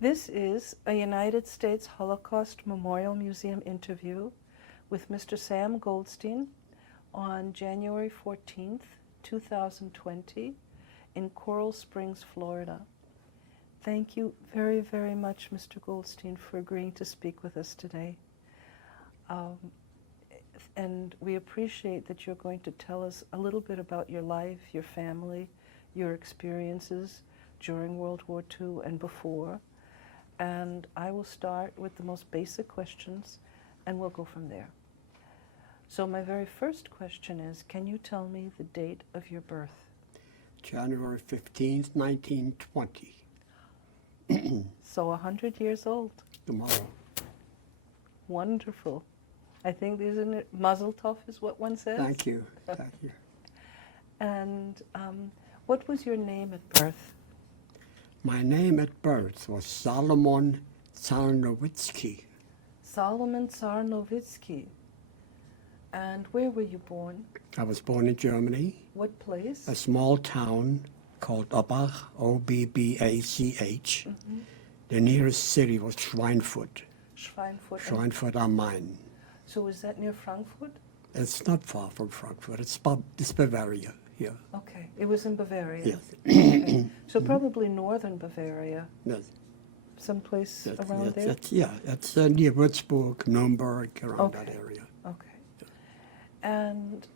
This is a United States Holocaust Memorial Museum interview with Mr. Sam Goldstein on January 14th, 2020 in Coral Springs, Florida. Thank you very, very much, Mr. Goldstein, for agreeing to speak with us today. And we appreciate that you're going to tell us a little bit about your life, your family, your experiences during World War II and before. And I will start with the most basic questions, and we'll go from there. So my very first question is, can you tell me the date of your birth? January 15th, 1920. So 100 years old. Tomorrow. Wonderful. I think, isn't it, Mazel Tov is what one says? Thank you. Thank you. And what was your name at birth? My name at birth was Solomon Tsarnovitsky. Solomon Tsarnovitsky. And where were you born? I was born in Germany, What place? a small town called Obbach, O-B-B-A-C-H. The nearest city was Schweinfurt, Schweinfurt. Schweinfurt am Main. So is that near Frankfurt? It's not far from Frankfurt. It's Bavaria here. Okay, it was in Bavaria. Yes. Okay. So probably northern Bavaria, Yes. someplace That's, around there? it's near Würzburg, Nuremberg, around that Okay. area. Okay. And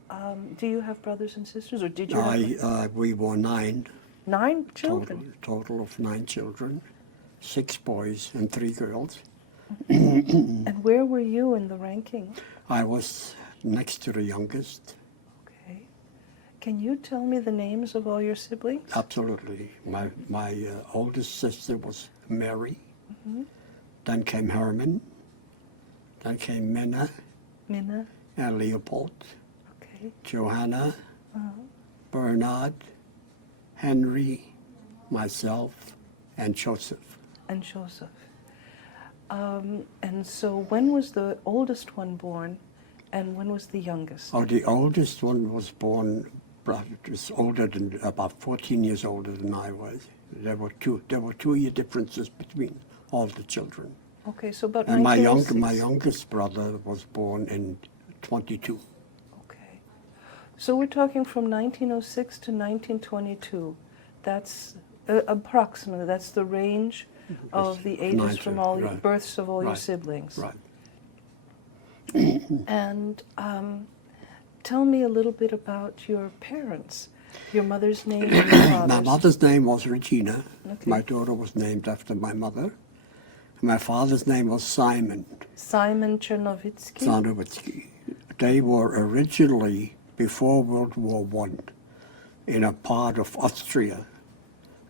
do you have brothers and sisters, or did you have We were 9. 9 children? Total of 9 children, 6 boys and 3 girls. And where were you in the ranking? I was next to the youngest. Okay. Can you tell me the names of all your siblings? Absolutely. My oldest sister was Mary. Then came Herman. Then came Minna Minna? and Leopold, Okay. Johanna, Bernard, Henry, myself, and Joseph. And Joseph. And so when was the oldest one born, and when was the youngest? Oh, the oldest one was born, was older than, about 14 years older than I was. There were 2-year differences between all the children. Okay, so about And my 1906. youngest brother was born in 22. Okay. So we're talking from 1906 to 1922. That's approximately, that's the range of the ages 90, from all your right. births of all your Right, siblings. Right. And tell me a little bit about your parents, your mother's name and your father's. My mother's name was Regina. Okay. My daughter was named after my mother. My father's name was Simon Simon Chernovitsky. Tsarnovitsky. They were originally, before World War I, in a part of Austria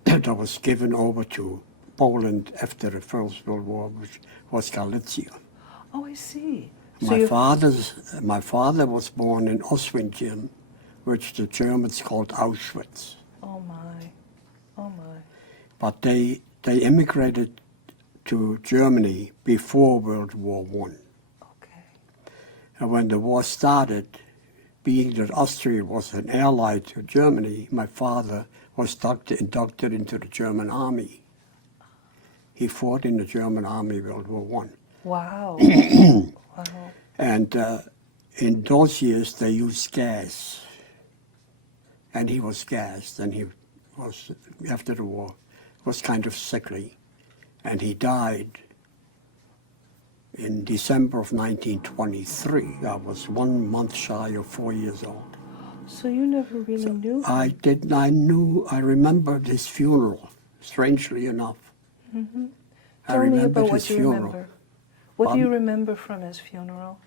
that was given over to Poland after the First World War, which was Galicia. Oh, I see. So My your father was born in Oswiecim, which the Germans called Auschwitz. Oh my, oh my. But they immigrated to Germany before World War I. Okay. And when the war started, being that Austria was an ally to Germany, my father was inducted into the German army. He fought in the German army World War I. Wow. Wow. And in those years, they used gas. And he was gassed, and he was, after the war, was kind of sickly. And he died in December of 1923. I was 1 month shy of 4 years old. So you never really knew him? I remembered his funeral, strangely enough. I Tell me remembered about what his you funeral. remember. What do you remember from his funeral?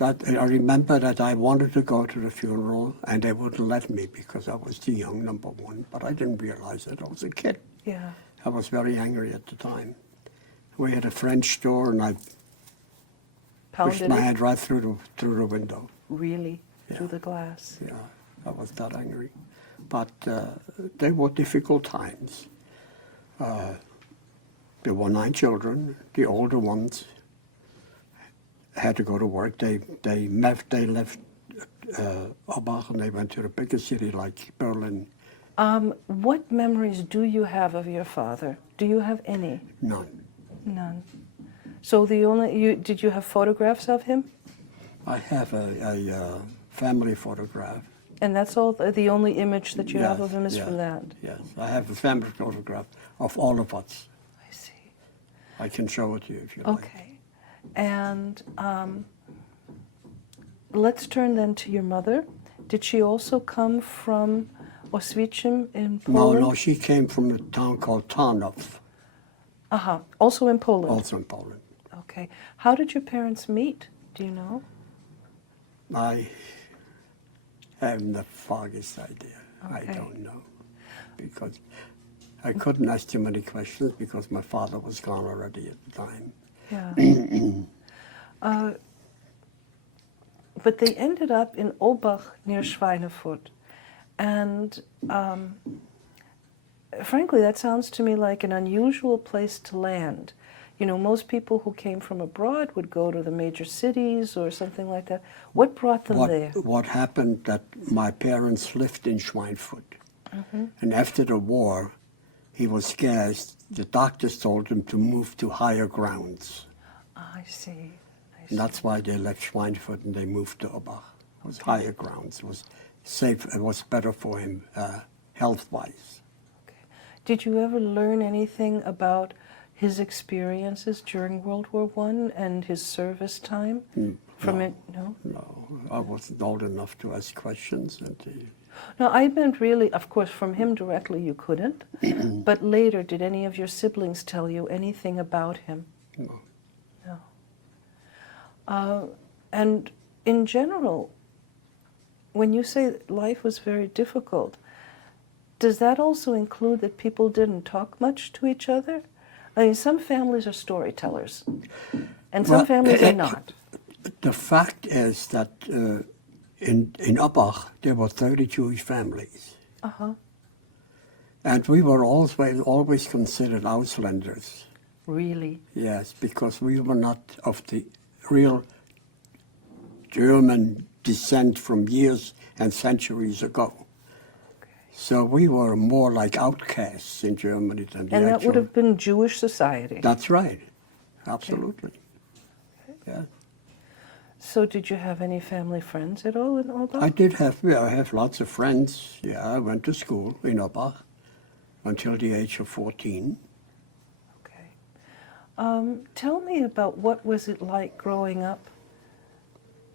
I remember that I wanted to go to the funeral, and they wouldn't let me because I was too young, number one. But I didn't realize that I was a kid. Yeah. I was very angry at the time. We had a French door, and I pushed Pounded my it? head right through the window. Really? Yeah. Through the glass? Yeah, I was that angry. But they were difficult times. There were 9 children. The older ones had to go to work. They left Obbach and they went to the bigger city like Berlin. What memories do you have of your father? Do you have any? None. None. So did you have photographs of him? I have a family photograph. And that's all, the only image that you have Yes, of him is yes, from that? Yes, I have a family photograph of all of us. I see. I can show it to you if you like. Okay. And let's turn then to your mother. Did she also come from Oswiecim in Poland? No, she came from a town called Tarnów, Also in Poland? also in Poland. Okay. How did your parents meet? Do you know? I haven't the foggiest idea. Okay. I don't know. Because I couldn't ask too many questions because my father was gone already at the time. Yeah. But they ended up in Obach near Schweinefurt. And frankly, that sounds to me like an unusual place to land. You know, most people who came from abroad would go to the major cities or something like that. What brought them there? What happened that my parents lived in Schweinfurt. And after the war, he was scared. The doctors told him to move to higher grounds. I see. And that's why they left Schweinfurt and they moved to Obach. It was higher grounds. It was safe. It was better for him health-wise. Okay. Did you ever learn anything about his experiences during World War I and his service time? From no. it? No? No, I wasn't old enough to ask questions. And No, I meant really, of course, from him directly you couldn't. But later, did any of your siblings tell you anything about him? no. No. And in general, when you say life was very difficult, does that also include that people didn't talk much to each other? I mean, some families are storytellers, and some families are not. The fact is that in Obach, there were 30 Jewish families. And we were always considered Ausländers. Really? Yes, because we were not of the real German descent from years and centuries ago. So we were more like outcasts in Germany than the And that actual. would have been Jewish society. That's right, absolutely. Yeah. So did you have any family friends at all in Obach? I did have, I have lots of friends. Yeah, I went to school in Obach until the age of 14. Okay. Tell me about what was it like growing up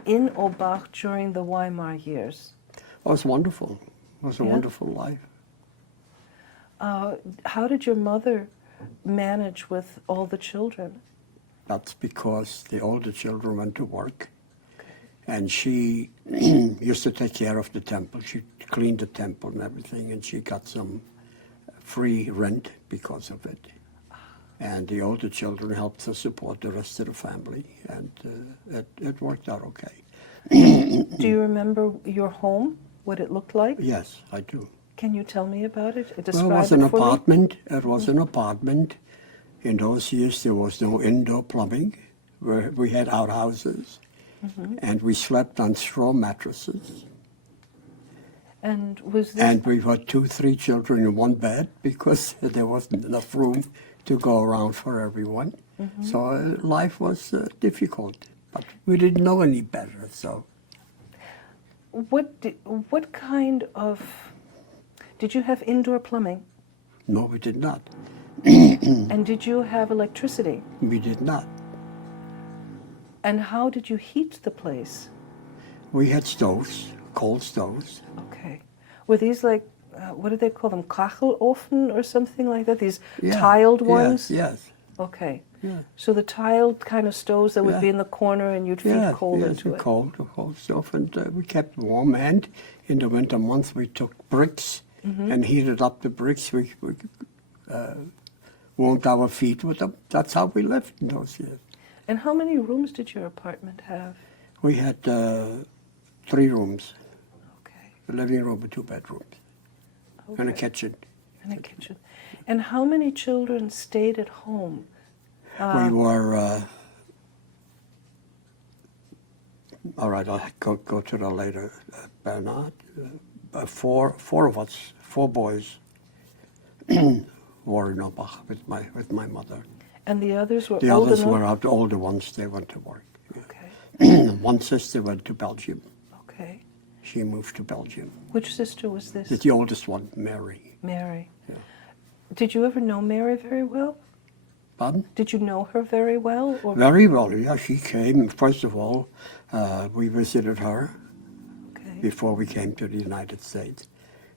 in Obach during the Weimar years? It was wonderful. It was a wonderful life. How did your mother manage with all the children? That's because the older children went to work. And she used to take care of the temple. She cleaned the temple and everything, and she got some free rent because of it. And the older children helped to support the rest of the family, and it worked out okay. Do you remember your home, what it looked like? Yes, I do. Can you tell me about it? Well, it was an apartment. It was an apartment. In those years, there was no indoor plumbing. We had outhouses. And we slept on straw mattresses. And was this... And we had 3 children in one bed because there wasn't enough room to go around for everyone. So life was difficult, but we didn't know any better. So, What kind of... Did you have indoor plumbing? no, we did not. And did you have electricity? We did not. And how did you heat the place? We had stoves, coal stoves. Okay. Were these like, what do they call them, kachelofen or something like that? These Yeah, tiled ones? Yes. Okay. Yeah. So the tiled kind of stoves that would be in the corner and you'd feed coal into it? Coal stove, and we kept warm. And in the winter months, we took bricks and heated up the bricks. We warmed our feet with them. That's how we lived in those years. And how many rooms did your apartment have? We had 3 rooms, Okay. a living room with 2 bedrooms, and a Okay. kitchen. And a kitchen. And how many children stayed at home? We were, all right, I'll go to that later, Bernard. 4 of us, 4 boys, were in Obach with my mother. And the others were The old others enough? were out, the older ones, they went to work. Okay, One sister went to Belgium. okay. She moved to Belgium. Which sister was this? The oldest one, Mary. Mary. Yeah. Did you ever know Mary very well? Pardon? Did you know her very well? Or? Very well, yeah. She came, first of all, we visited her Okay. before we came to the United States.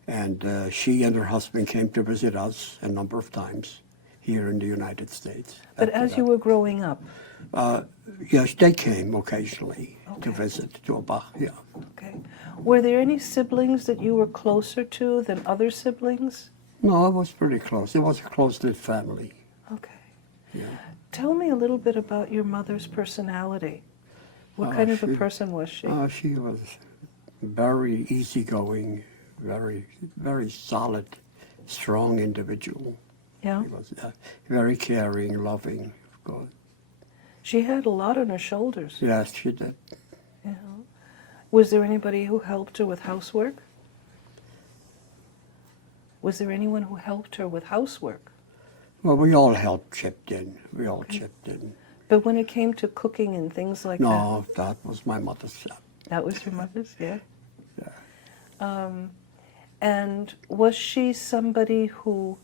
And she and her husband came to visit us a number of times here in the United States. But after as that. you were growing up, Yes, they came occasionally to Okay. visit, to Oba, yeah. okay, were there any siblings that you were closer to than other siblings? No, it was pretty close. It was a close-knit family, Okay. yeah. Tell me a little bit about your mother's personality. What kind of a she- person was she? She was very easygoing, very solid, strong individual. Yeah? She was very caring, loving, of course. She had a lot on her shoulders. Yes, she did. Yeah. Was there anybody who helped her with housework? Was there anyone who helped her with housework? Well, we all helped, chipped in. We all Okay. chipped in. But when it came to cooking and things like that, No, that was my mother's job. that was your mother's, yeah? Yeah. And was she somebody who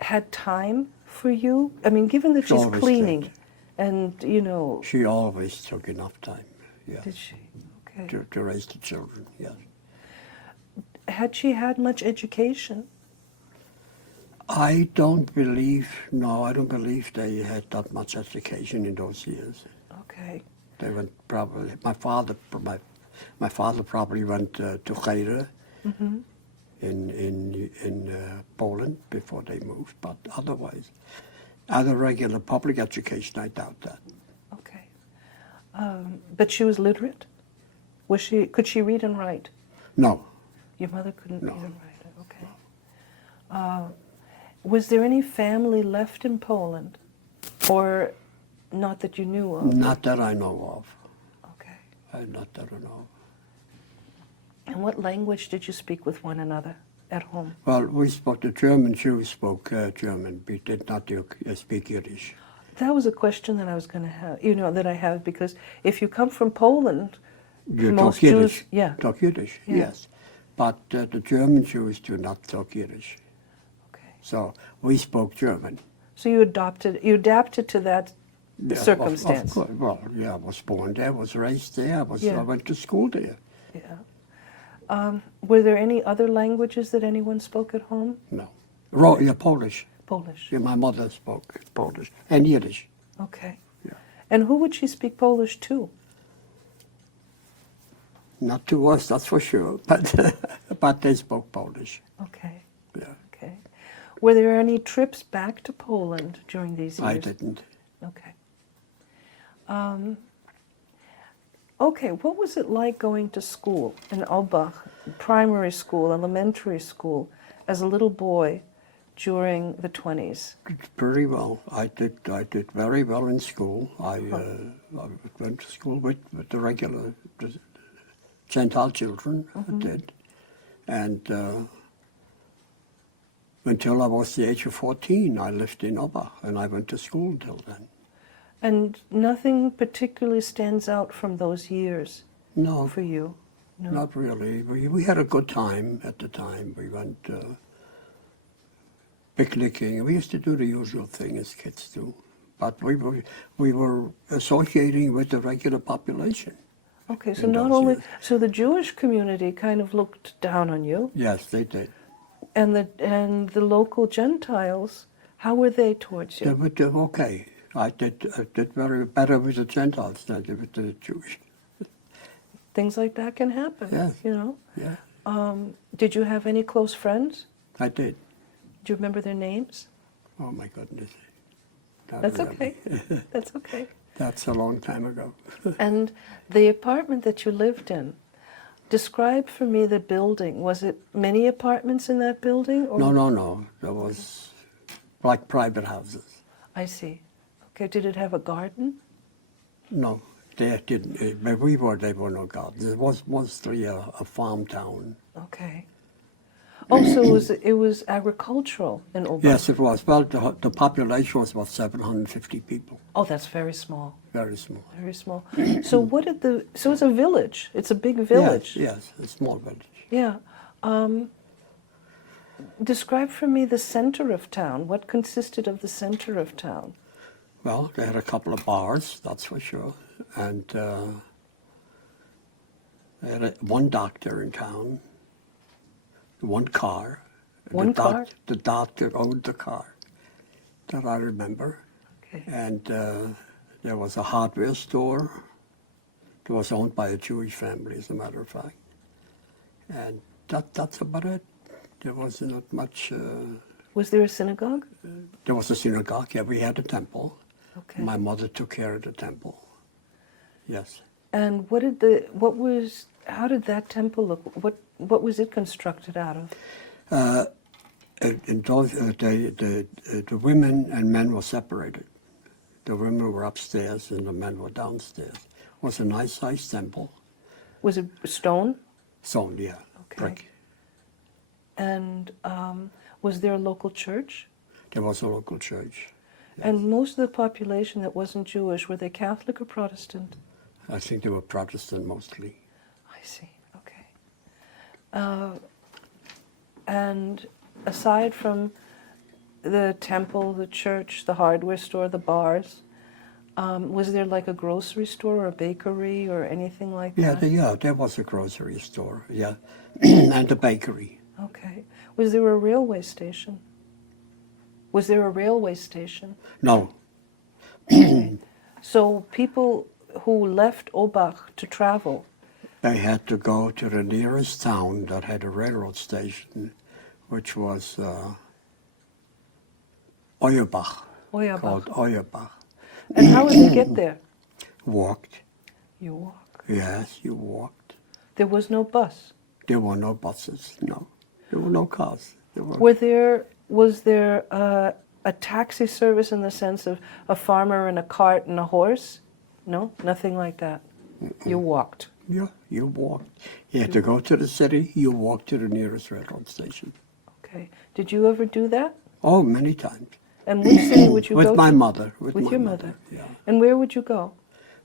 had time for you? I mean, given that She she's always cleaning did. and, you know, She always took enough time, yeah, did she? Okay. to raise the children, yes. Had she had much education? I don't believe they had that much education in those years. Okay. They went probably, my father probably went to Geire Mm-hmm. in Poland before they moved, but otherwise, other regular public education, I doubt that. Okay. But she was literate? Was she? Could she read and write? No, Your mother couldn't No. read and write. Okay. Was there any family left in Poland, or not that you knew of? not that I know of. Okay. Not that I know of. And what language did you speak with one another at home? Well, the German Jews spoke German. We did not speak Yiddish. That was a question that I was going to have. That I have, because if you come from Poland, You most talk Yiddish. Jews, yeah. Talk Yiddish, Yeah. yes. But the German Jews do not talk Yiddish. Okay. So we spoke German. So you adapted to that Yeah, circumstance. Of course. Well, yeah, I was born there, was raised there, Yeah. I went to school there. Yeah. Were there any other languages that anyone spoke at home? No. Yeah, Polish. Polish. Yeah, my mother spoke Polish and Yiddish. Okay. Yeah. And who would she speak Polish to? Not to us, that's for sure, but they spoke Polish. Okay. Yeah, Okay. Were there any trips back to Poland during these years? I didn't. Okay. Okay, what was it like going to school in Albach, primary school, elementary school, as a little boy during the 20s? Pretty well. I did very well in school. I went to school with the regular Gentile children. I did, and until I was the age of 14, I lived in Oba, and I went to school until then. And nothing particularly stands out from those years No, for you? No. not really. We had a good time at the time. We went picnicking. We used to do the usual thing as kids do, but we were associating with the regular population. Okay, so in not those only, years. so the Jewish community kind of looked down on you, Yes, they did. and the local Gentiles, how were they towards They you? were okay. I did very better with the Gentiles than I did with the Jewish. Things like that can happen, Yes. you know? Yeah, Did you have any close friends? I did. Do you remember their names? Oh my goodness. Not That's really. okay. That's okay. That's a long time ago. And the apartment that you lived in, describe for me the building. Was it many apartments in that building? Or? No. There was like private houses. I see. Okay, did it have a garden? No, they didn't. Where we were, there were no gardens. It was mostly a farm town. Okay. Oh, so it was agricultural in Obak. Yes, it was. Well, the population was about 750 people. Oh, that's very small. Very small. Very small. So what did the? So it's a village. It's a big village. Yes, a small village. Yeah. Describe for me the center of town. What consisted of the center of town? Well, they had a couple of bars, that's for sure, and they had one doctor in town, one car. One car? The doctor owned the car, that I remember. Okay. And there was a hardware store. It was owned by a Jewish family, as a matter of fact. And that's about it. There was not much. Was there a synagogue? There was a synagogue. Yeah, we had a temple. Okay. My mother took care of the temple. Yes. And how did that temple look? What was it constructed out of? In those, the women and men were separated. The women were upstairs and the men were downstairs. It was a nice sized temple. Was it stone? Stone, yeah. Okay. Brick. And was there a local church? There was a local church. Yes. And most of the population that wasn't Jewish, were they Catholic or Protestant? I think they were Protestant mostly. I see, okay. And aside from the temple, the church, the hardware store, the bars, was there like a grocery store or a bakery or anything like that? Yeah, there was a grocery store, yeah, and a bakery. Okay. Was there a railway station? Was there a railway station? No. So people who left Obak to travel, They had to go to the nearest town that had a railroad station, which was Oyebach, Oyabach. called Oyebach. And how would they get there? Walked. You walk. Yes, you walked. There was no bus. There were no buses, no. There were no cars. Was there a taxi service in the sense of a farmer and a cart and a horse? No, nothing like that. You walked. Yeah, you walked. You had to go to the city, you walked to the nearest railroad station. Okay. Did you ever do that? Oh, many times. And which city would you go With to? my mother. With my your mother. Yeah. And where would you go?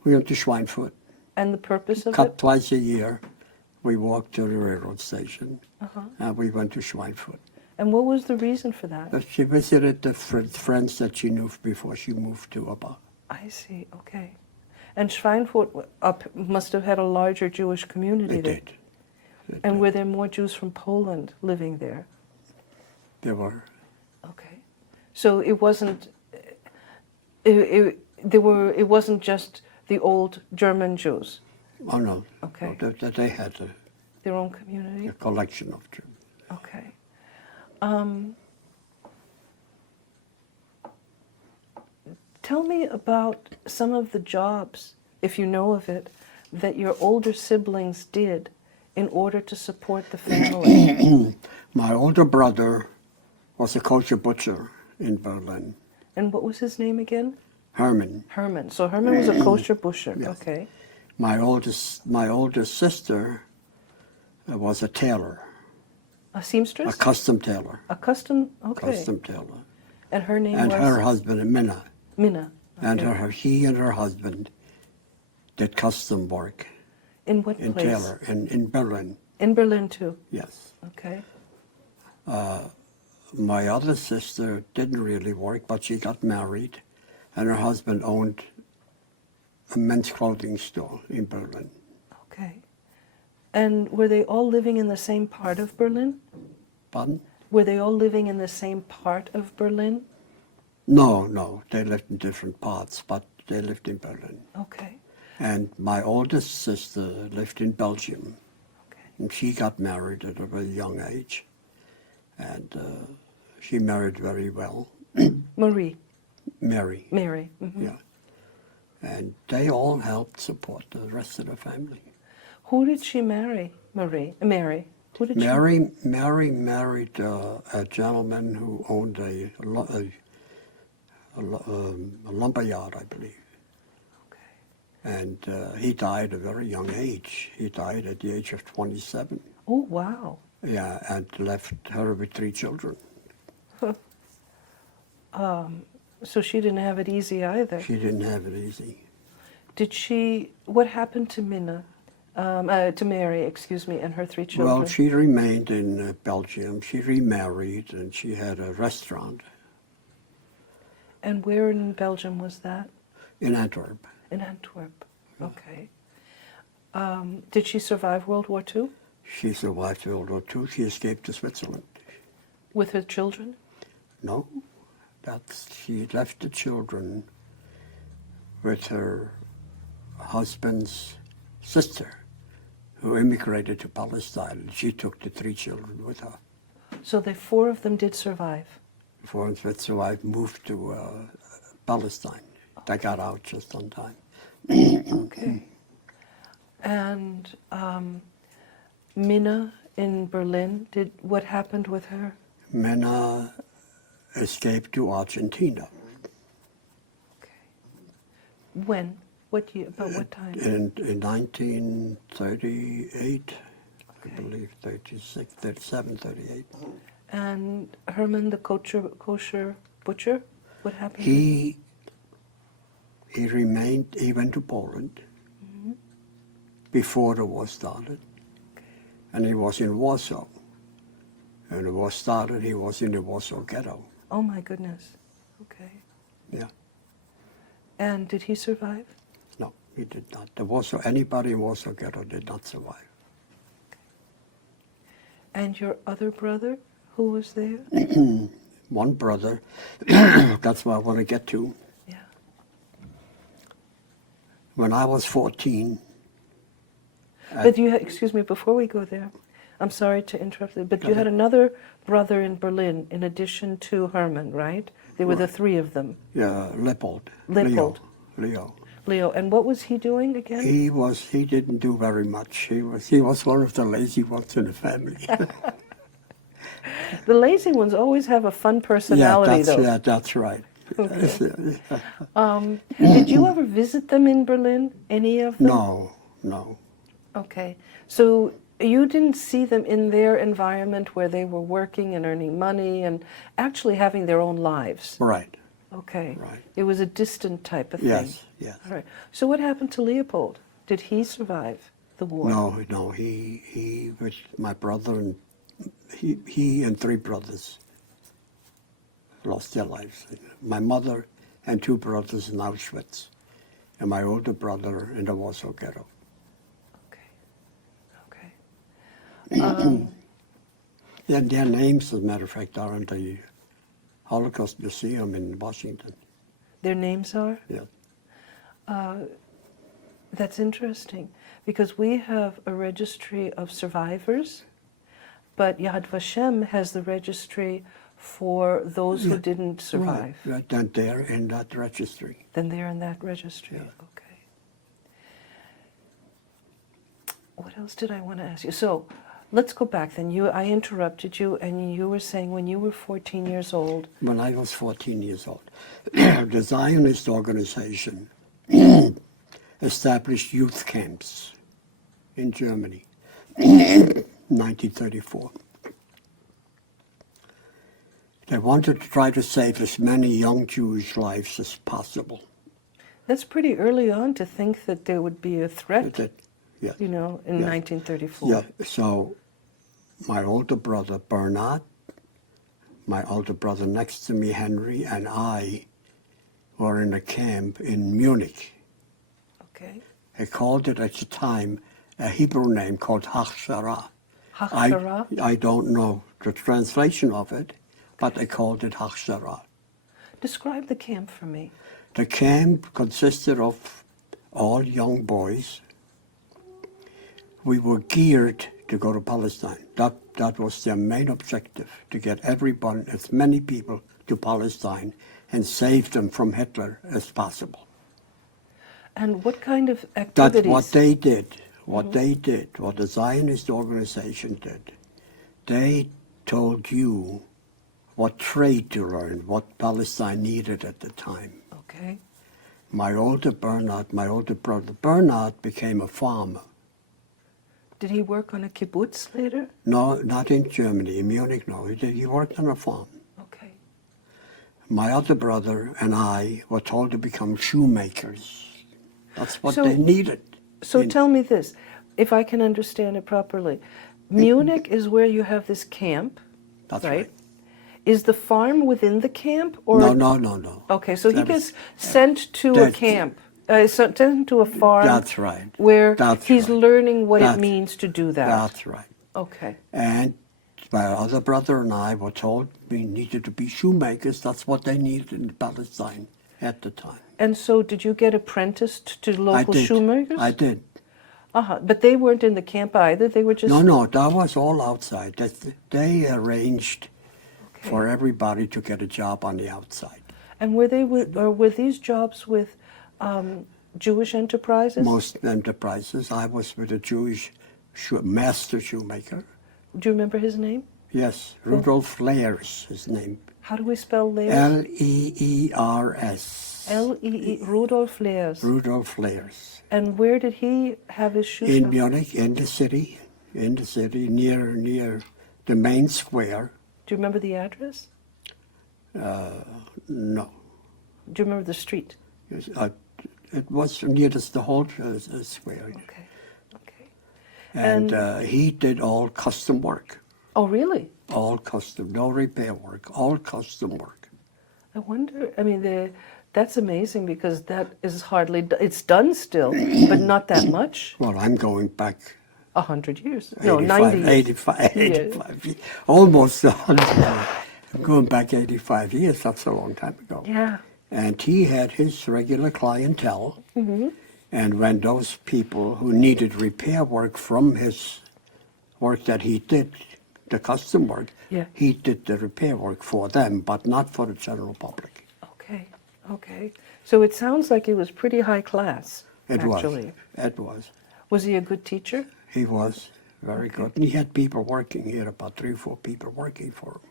We went to Schweinfurt. And the purpose of Cut twice a year. We walked to the railroad station. Uh-huh. And we went to Schweinfurt. And what was the reason for that? She visited the friends that she knew before she moved to Abba. I see, okay. And Schweinfurt must have had a larger Jewish community It there. did. It And did. were there more Jews from Poland living there? There were. Okay. So it wasn't, it wasn't just the old German Jews, Oh, no. Okay. No, they had their own community? a collection of Jews. Okay. Tell me about some of the jobs, if you know of it, that your older siblings did in order to support the family. My older brother was a kosher butcher in Berlin, And what was his name again? Herman. Herman. So Herman was a kosher butcher. Yes. Okay. My oldest sister was a tailor, A a seamstress? custom tailor. A custom, okay. Custom tailor. And her name And was? her husband, Minna. Minna. And Okay. he and her husband did custom work In what in place? tailor in Berlin. In Berlin too. Yes. Okay. My other sister didn't really work, but she got married, and her husband owned a men's clothing store in Berlin. Okay. And were they all living in the same part of Berlin? Pardon? Were they all living in the same part of Berlin? No, they lived in different parts, but they lived in Berlin. Okay. And my oldest sister lived in Belgium, Okay. and she got married at a very young age, and she married very well. Marie. Mary, Mary. Mhm. yeah. And they all helped support the rest of the family. Who did she marry? Marie. Mary. Who did Mary married a gentleman who owned a lumberyard, I believe. Okay. And he died at a very young age. He died at the age of 27. Oh wow. Yeah, and left her with 3 children. So she didn't have it easy either. She didn't have it easy. What happened to to Mary, excuse me, and her 3 children? Well, she remained in Belgium. She remarried and she had a restaurant And where in Belgium was that? in Antwerp. In Antwerp. Okay. Did she survive World War II She survived World War II. She escaped to Switzerland. with her children? No, she left the children with her husband's sister, who immigrated to Palestine. She took the 3 children with her. So the 4 of them did survive. 4 of them survived, moved to Palestine. They got out just on time. Okay. And Minna in Berlin, what happened with her? Mena escaped to Argentina. Okay. When? What year? About what time? In 1938, Okay. I believe 36, 37, 38. And Herman, the kosher butcher, what happened? He remained, he went to Poland before the war started. And he was in Warsaw. When the war started, he was in the Warsaw ghetto. Oh my goodness. Okay. Yeah. And did he survive? No, he did not. The Warsaw, anybody in Warsaw ghetto did not survive. And your other brother, who was there? One brother, that's what I want to get to. Yeah. When I was 14, But you had, excuse me, before we go there, I'm sorry to interrupt you, but you had another brother in Berlin in addition to Herman, right? There were the 3 of them. yeah, Leo. Leo, and what was he doing again? He didn't do very much. He was one of the lazy ones in the family. The lazy ones always have a fun personality, though. Yeah, that's right. Okay. Did you ever visit them in Berlin, any of them? No. Okay. So you didn't see them in their environment where they were working and earning money and actually having their own lives? Right. Okay. Right. It was a distant type of thing. Yes. All right. So what happened to Leopold? Did he survive the war? No, he with my brother and he and 3 brothers lost their lives. My mother and 2 brothers in Auschwitz, and my older brother in the Warsaw ghetto. Okay. Yeah, their names, as a matter of fact, are in the Holocaust Museum in Washington. Their names are? Yeah. That's interesting because we have a registry of survivors, but Yad Vashem has the registry for those who didn't survive. Right. Then they're in that registry. Then they're in that registry. Yeah. Okay. What else did I want to ask you? So let's go back then. I interrupted you, and you were saying when you were 14 years old. When I was 14 years old, the Zionist organization established youth camps in Germany, 1934. They wanted to try to save as many young Jewish lives as possible. That's pretty early on to think that there would be a threat, Yeah. in Yeah. 1934. Yeah, so my older brother Bernard, my older brother next to me Henry, and I were in a camp in Munich. Okay. They called it at the time a Hebrew name called Hachshara. Hachshara? I don't know the translation of it, but they called it Hachshara. Describe the camp for me. The camp consisted of all young boys. We were geared to go to Palestine. That was their main objective, to get everyone, as many people, to Palestine and save them from Hitler as possible. And what kind of activities? That's what they did. What the Zionist organization did. They told you what trade to learn, what Palestine needed at the time. Okay. My older brother Bernard became a farmer. Did he work on a kibbutz later? No, not in Germany. In Munich, no. He worked on a farm. Okay. My other brother and I were told to become shoemakers. That's what So- they needed. So in- tell me this, if I can understand it properly. Munich is where you have this camp, That's right? right. Is the farm within the camp, or No. Okay, so he That gets was- sent to a that's- camp, sent to a farm. That's right. Where That's he's right. learning what it That's- means to do that. That's right. Okay. And my other brother and I were told we needed to be shoemakers. That's what they needed in Palestine at the time. And so, did you get apprenticed to I local did. shoemakers? I did. But they weren't in the camp either. They were just. No, that was all outside. They arranged for everybody to get a job on the outside. And were these jobs with Jewish enterprises? Most enterprises. I was with a Jewish master shoemaker. Do you remember his name? Yes, Rudolf Leers, his name. How do we spell Leers? Leers. Rudolf Leers. Rudolf Leers. And where did he have his shoe In shop? Munich, in the city, near the main square. Do you remember the address? No, Do you remember the street? it was near the whole square. Okay. Okay. And he did all custom work, Oh, really? all custom, no repair work, all custom work. I wonder. I mean, that's amazing because that is hardly. It's done still, but not that much. Well, I'm going back 100 years. No, 85, 90 years. 85 years, almost 100. I'm going back 85 years. That's a long time ago. Yeah. And he had his regular clientele. And when those people who needed repair work from his work that he did, the custom work, Yeah. he did the repair work for them, but not for the general public. Okay. Okay. So it sounds like it was pretty high class. It actually. was. It was. Was he a good teacher? He was very good. And he had people working. He had about 3 or 4 people working for him.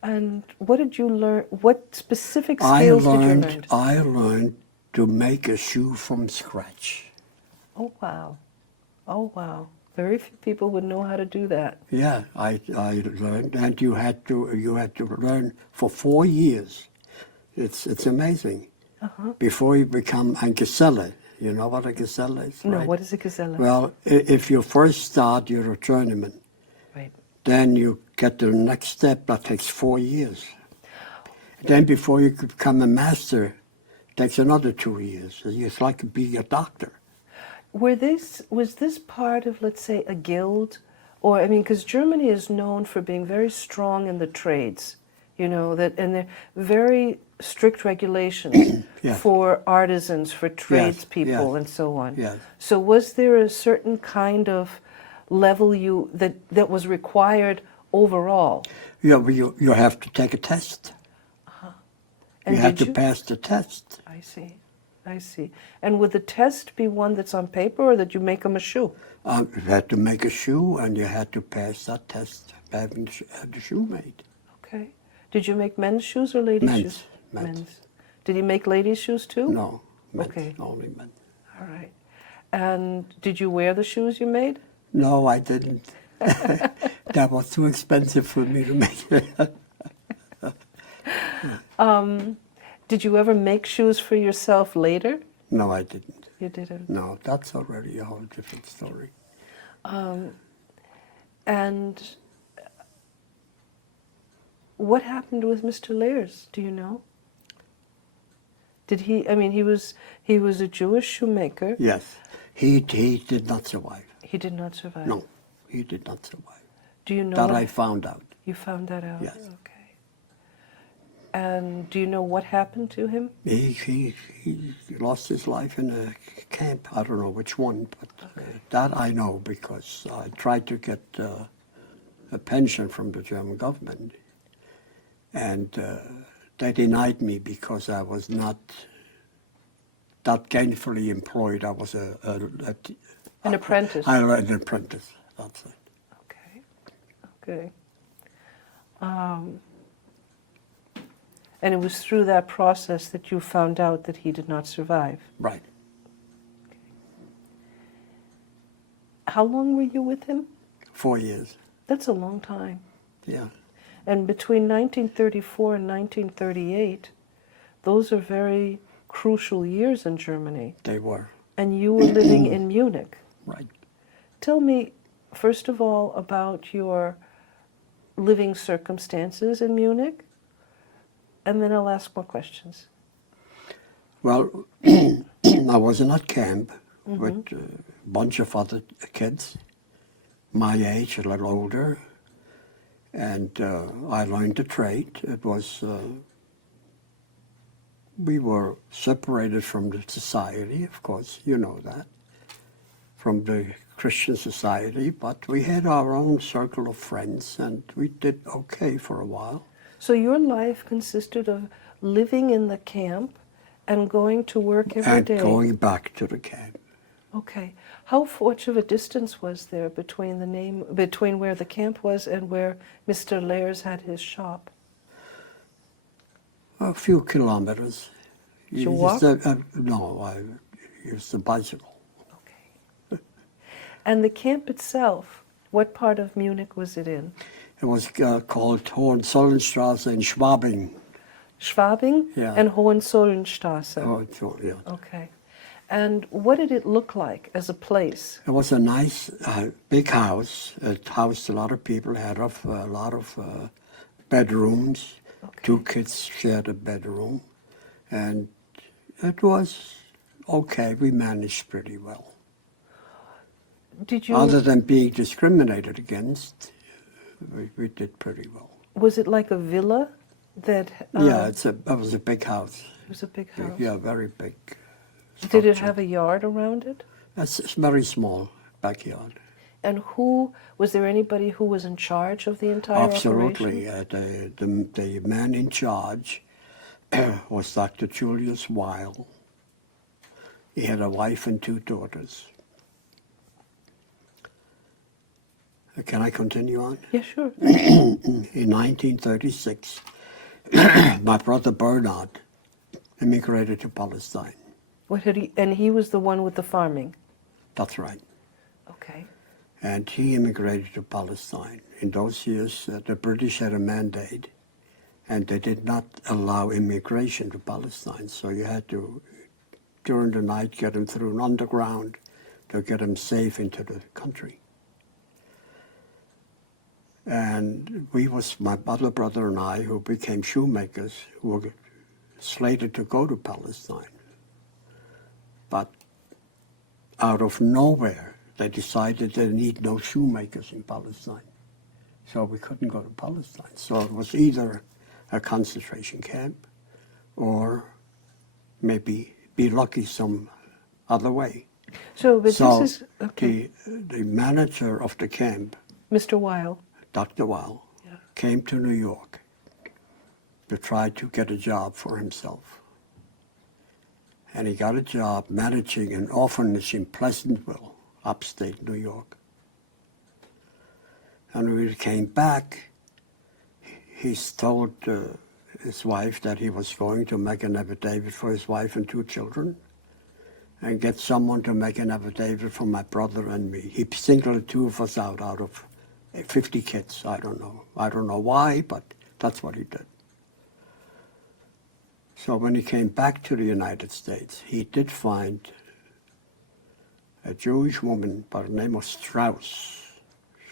And what did you learn? What specific skills did you learn? I learned to make a shoe from scratch. Oh wow, oh wow! Very few people would know how to do that. Yeah, I learned, and you had to learn for 4 years. It's amazing. Before you become a Geselle. You know what a Geselle is, No, right? what is a gazelle? Well, if you first start, you're a journeyman. Right. Then you get to the next step, that takes 4 years. Then before you could become a master, it takes another 2 years. It's like being a doctor. Was this part of, let's say, a guild? Or, I mean, because Germany is known for being very strong in the trades, you know, and they're very strict regulations Yes. for artisans, for tradespeople, yes, and so on. yes. So was there a certain kind of level that was required overall? You have to take a test. And You have did to pass the test. I see. I see. And would the test be one that's on paper, or that you make them a shoe? You had to make a shoe, and you had to pass that test, having the shoe made. Okay. Did you make men's shoes or ladies' Men's, shoes? men's. Did he make ladies' shoes too? No, men's, Okay. only men. All right. And did you wear the shoes you made? No, I didn't. That was too expensive for me to make. Did you ever make shoes for yourself later? No, I didn't. You didn't. No, that's already a whole different story. And what happened with Mr. Leers? Do you know? Did he? I mean, he was a Jewish shoemaker. Yes, he did not survive. He did not survive. No, he did not survive. Do you know? That what- I found out. You found that out. Yes. Okay. And do you know what happened to him? He lost his life in a camp. I don't know which one, but that I know because I tried to get a pension from the German government, and they denied me because I was not that gainfully employed. I was An apprentice. an apprentice. That's it. Okay. Okay. And it was through that process that you found out that he did not survive. Right. How long were you with him? 4 years. That's a long time. Yeah. And between 1934 and 1938, those are very crucial years in Germany. They were. And you were living in Munich. Right. Tell me, first of all, about your living circumstances in Munich, and then I'll ask more questions. Well, I was in a camp with a bunch of other kids, my age, a little older, and I learned a trade. It was, we were separated from the society, of course, you know that, from the Christian society, but we had our own circle of friends, and we did okay for a while. So your life consisted of living in the camp and going to work every day? And going back to the camp. Okay. How much of a distance was there between between where the camp was and where Mr. Lairs had his shop? A few kilometers. Did you walk? No, I used the bicycle. Okay. And the camp itself, what part of Munich was it in? It was called Hohenzollernstraße in Schwabing. Schwabing Yeah. and Hohenzollernstraße. Oh, yeah. Okay. And what did it look like as a place? It was a nice big house. It housed a lot of people, had a lot of bedrooms. Okay. 2 kids shared a bedroom. And it was okay. We managed pretty well. Did you? Other than being discriminated against, we did pretty well. Was it like a villa that? Yeah, it was a big house. It was a big house. Yeah, very big. Did it structure. have a yard around it? It's very small backyard. And was there anybody who was in charge of the entire Absolutely. operation? The man in charge was Dr. Julius Weil. He had a wife and 2 daughters. Can I continue on? Yeah, sure. In 1936, my brother Bernard immigrated to Palestine. And he was the one with the farming? That's right. Okay. And he immigrated to Palestine. In those years, the British had a mandate, and they did not allow immigration to Palestine. So you had to, during the night, get them through an underground to get them safe into the country. And my other brother and I, who became shoemakers, were slated to go to Palestine. But out of nowhere, they decided they need no shoemakers in Palestine. So we couldn't go to Palestine. So it was either a concentration camp or maybe be lucky some other way. So, but So this is, okay. the manager of the camp, Mr. Weil. Dr. Weil, Yeah. came to New York to try to get a job for himself. And he got a job managing an orphanage in Pleasantville, upstate New York. And when he came back, he told his wife that he was going to make an affidavit for his wife and 2 children and get someone to make an affidavit for my brother and me. He singled 2 of us out of 50 kids. I don't know why, but that's what he did. So when he came back to the United States, he did find a Jewish woman by the name of Strauss.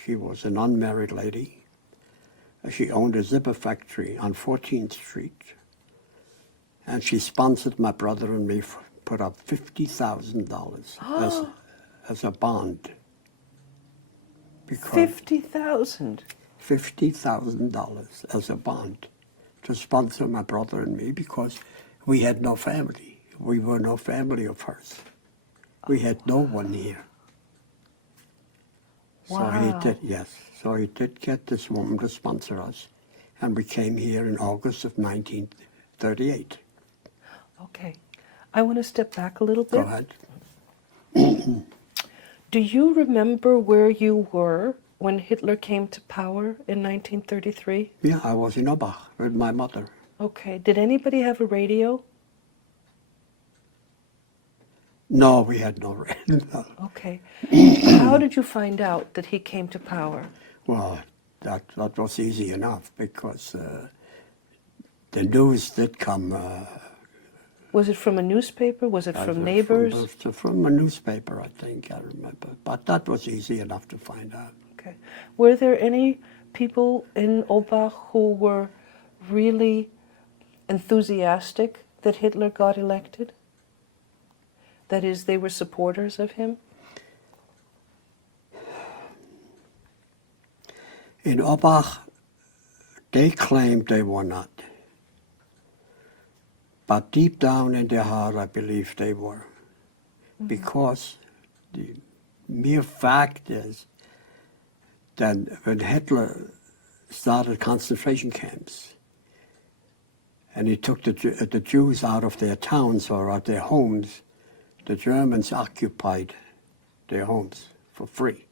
She was an unmarried lady. She owned a zipper factory on 14th Street. And she sponsored my brother and me, put up $50,000 as a bond. $50,000? $50,000 as a bond to sponsor my brother and me because we had no family. We were no family of hers. We had no one here. Wow. So he did, yes. So he did get this woman to sponsor us, and we came here in August of 1938. Okay. I want to step back a little bit. Go ahead. Do you remember where you were when Hitler came to power in 1933? Yeah, I was in Orbach with my mother. Okay. Did anybody have a radio? No, we had no rain. Okay. How did you find out that he came to power? Well, that was easy enough because the news did come. Was it from a newspaper? Was it from neighbors? From a newspaper, I think, I remember. But that was easy enough to find out. Okay. Were there any people in Obach who were really enthusiastic that Hitler got elected? That is, they were supporters of him? In Obach, they claimed they were not. But deep down in their heart, I believe they were. Mm-hmm. Because the mere fact is that when Hitler started concentration camps and he took the Jews out of their towns or out their homes, the Germans occupied their homes for free.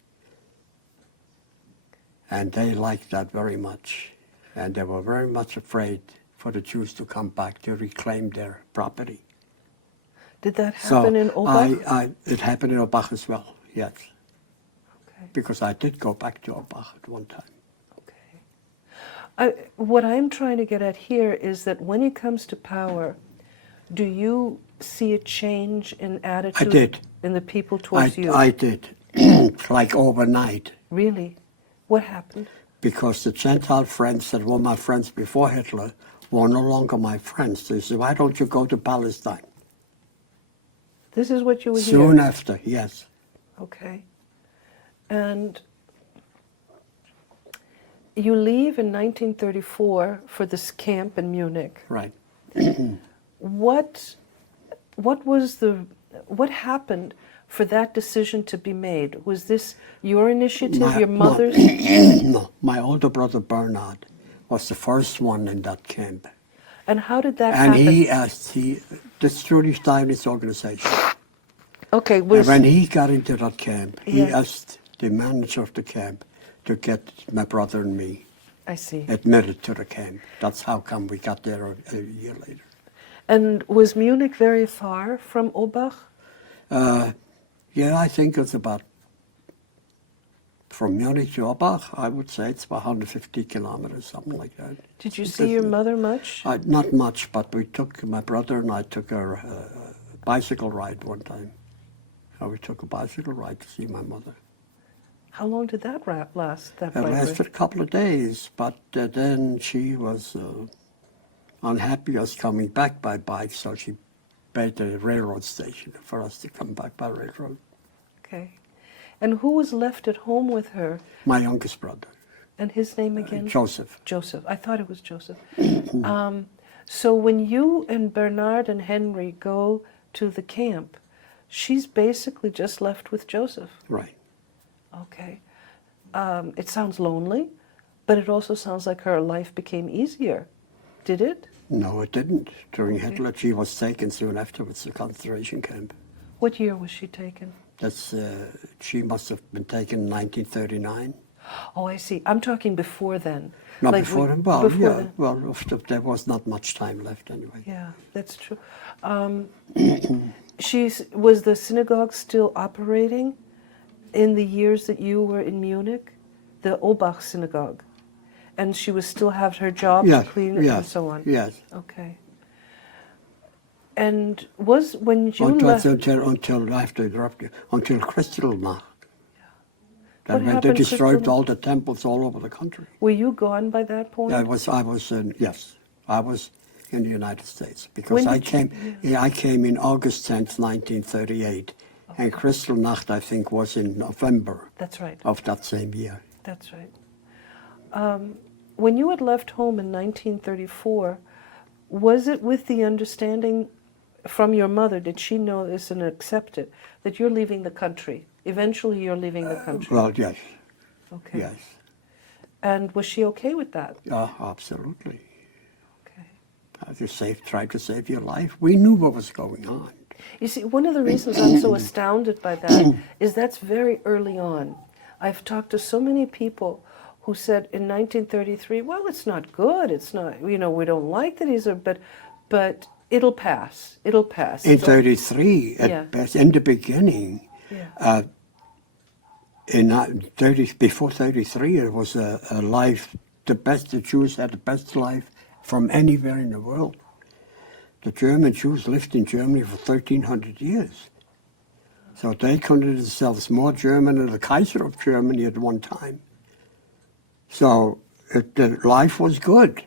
And they liked that very much. And they were very much afraid for the Jews to come back to reclaim their property. Did that happen in Obach? It happened in Obach as well, yes. Okay. Because I did go back to Obach at one time. Okay. What I'm trying to get at here is that when he comes to power, do you see a change in attitude I did. in the people towards you? I did, like overnight. Really? What happened? Because the Gentile friends that were my friends before Hitler were no longer my friends. They said, why don't you go to Palestine? This is what you were Soon here? after, yes. Okay. And you leave in 1934 for this camp in Munich. Right. What happened for that decision to be made? Was this your initiative, your mother's? No, my older brother Bernard was the first one in that camp. And how did that And happen? this truly Zionist organization. Okay, And when he got into that camp, he asked the manager of the camp to get my brother and me I see. admitted to the camp. That's how come we got there a year later. And was Munich very far from Obach? Yeah, I think it's about, from Munich to Obach, I would say it's about 150 kilometers, something like that. Did you see your mother much? Not much, but my brother and I took a bicycle ride one time. We took a bicycle ride to see my mother. How long did that last? It lasted a couple of days, but then she was unhappy us coming back by bike, so she paid the railroad station for us to come back by railroad. Okay. And who was left at home with her? My youngest brother. And his name again? Joseph. Joseph. I thought it was Joseph. So when you and Bernard and Henry go to the camp, she's basically just left with Joseph. Right. Okay. It sounds lonely, but it also sounds like her life became easier. Did it? No, it didn't. During Hitler, she was taken soon afterwards to concentration camp. What year was she taken? She must have been taken in 1939. Oh, I see. I'm talking before then. No, Like before then. Well, before yeah. then. Well, there was not much time left anyway. Yeah, that's true. Was the synagogue still operating in the years that you were in Munich? The Obach synagogue? And she was still have her job to clean it and so on? Yes. Okay. And was when you left... Until Kristallnacht. What Then when they destroyed all the temples all over the country. Were you gone by that point? Yeah, I was in the United States because I came in August 10th, 1938, and Kristallnacht I think was in November. That's right. Of that same year. That's right. When you had left home in 1934, was it with the understanding from your mother, did she know this and accept it, that you're leaving the country? Eventually you're leaving the country? Well, yes. Okay. Yes. And was she okay with that? Absolutely. Okay. Try to save your life. We knew what was going on. You see, one of the reasons I'm so astounded by that is that's very early on. I've talked to so many people who said in 1933, well, it's not good, it's not, we don't like that but It'll pass. It'll pass. In So- 33, at Yeah. best, in the beginning, yeah. before 33, it was a life, the Jews had the best life from anywhere in the world. The German Jews lived in Germany for 1,300 years. So they considered themselves more German than the Kaiser of Germany at one time. So the life was good.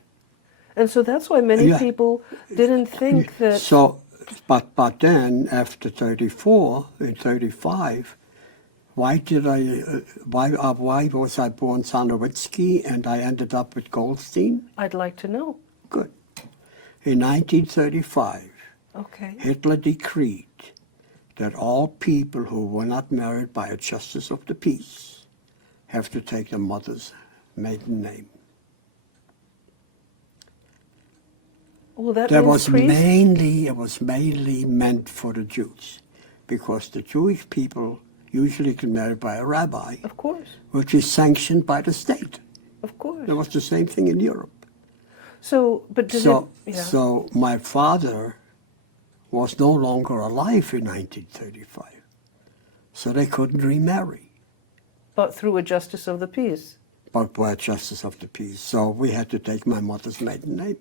And so that's why many Yeah. people didn't think that. So, but then after 34, in 35, why was I born Navazelskis and I ended up with Goldstein? I'd like to know. Good. In 1935, Okay. Hitler decreed that all people who were not married by a justice of the peace have to take their mother's maiden name. Well, that It means priests. was mainly meant for the Jews, because the Jewish people usually get married by a rabbi, Of course. which is sanctioned by the state. Of course. It was the same thing in Europe. So, but did So, it? Yeah. so my father was no longer alive in 1935, so they couldn't remarry, But through a justice of the peace. but by a justice of the peace. So we had to take my mother's maiden name.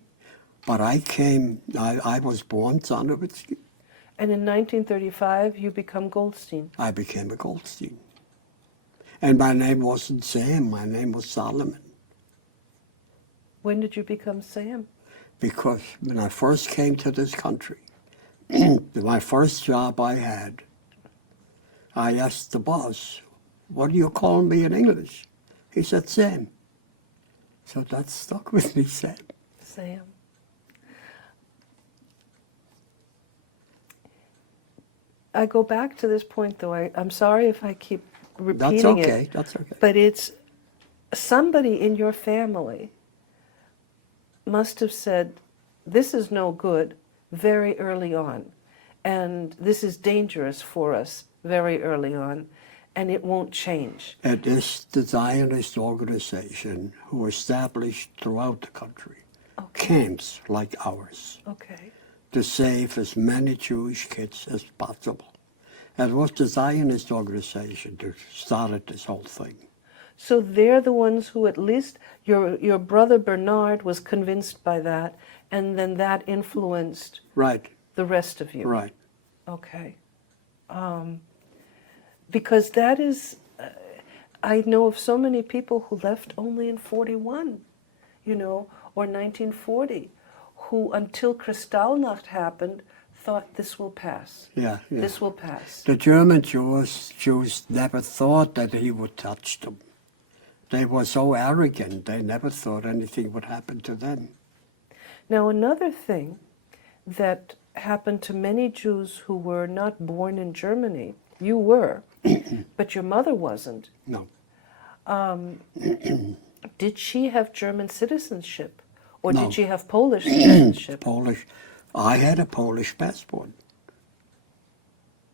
But I was born Navazelskis. And in 1935, you become Goldstein. I became a Goldstein. And my name wasn't Sam, my name was Solomon. When did you become Sam? Because when I first came to this country, my first job I had, I asked the boss, "What do you call me in English?" He said, "Sam." So that stuck with me, Sam. Sam. I go back to this point, though. I'm sorry if I keep repeating That's okay, it. that's okay. But it's somebody in your family must have said, this is no good very early on, and this is dangerous for us very early on, and it won't change. It is the Zionist organization who established throughout the country camps like ours Okay. to save as many Jewish kids as possible. It was the Zionist organization that started this whole thing. So they're the ones who, at least your brother Bernard was convinced by that, and then that influenced Right, the rest of you. right. Okay. Because that is, I know of so many people who left only in 41, or 1940, who until Kristallnacht happened thought this will pass. Yeah, yeah. This will pass. The German Jews never thought that he would touch them. They were so arrogant, they never thought anything would happen to them. Now, another thing that happened to many Jews who were not born in Germany, you were, but your mother wasn't. No. Did she have German citizenship? Or No. did she have Polish citizenship? Polish. I had a Polish passport,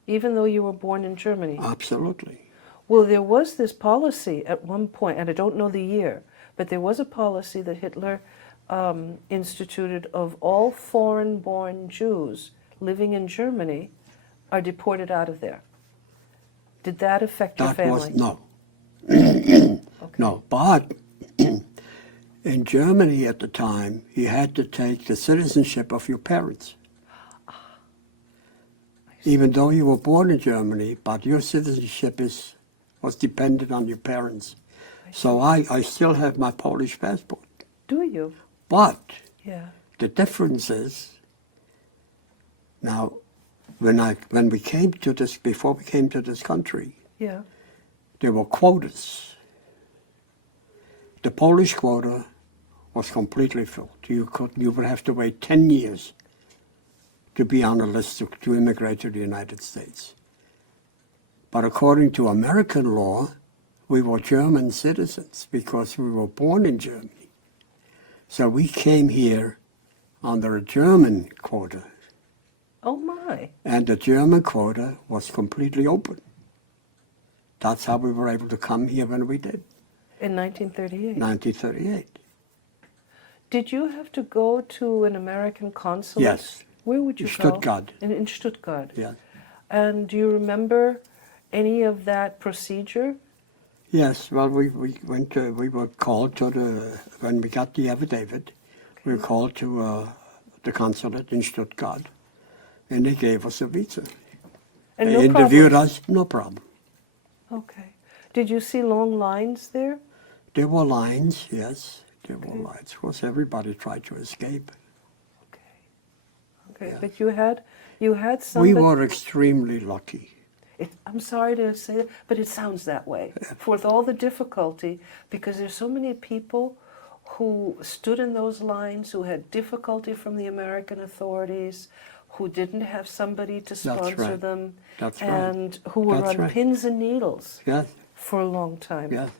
Even though you were born in Germany? absolutely. Well, there was this policy at one point, and I don't know the year, but there was a policy that Hitler instituted of all foreign-born Jews living in Germany are deported out of there. Did that affect your That family? was, no, Okay. no. But in Germany at the time, you had to take the citizenship of your parents. Even though you were born in Germany, but your citizenship was dependent on your parents. So I still have my Polish passport. Do you? But Yeah. the difference is, now, when we came to this, before we came to this country, Yeah. there were quotas. The Polish quota was completely filled. You would have to wait 10 years to be on a list to immigrate to the United States. But according to American law, we were German citizens because we were born in Germany. So we came here under a German quota, Oh, my. and the German quota was completely open. That's how we were able to come here when we did, In 1938. 1938. Did you have to go to an American consulate? Yes, Where would you In go? Stuttgart. In Stuttgart. Yeah. And do you remember any of that procedure? Yes, well, we were called to when we got the affidavit, we were called to the consulate in Stuttgart, and they gave us a visa. And They no interviewed problems? us, no problem. Okay. Did you see long lines there? There were lines, yes, there Okay. were lines. Of course, everybody tried to escape. Okay. Okay. Yeah. But you had somebody. We were extremely lucky. I'm sorry to say that, but it sounds that way. With all the difficulty, because there's so many people who stood in those lines, who had difficulty from the American authorities, who didn't have somebody to sponsor right. them, That's right. and who were That's on right. pins and needles Yes, for a long time. yes.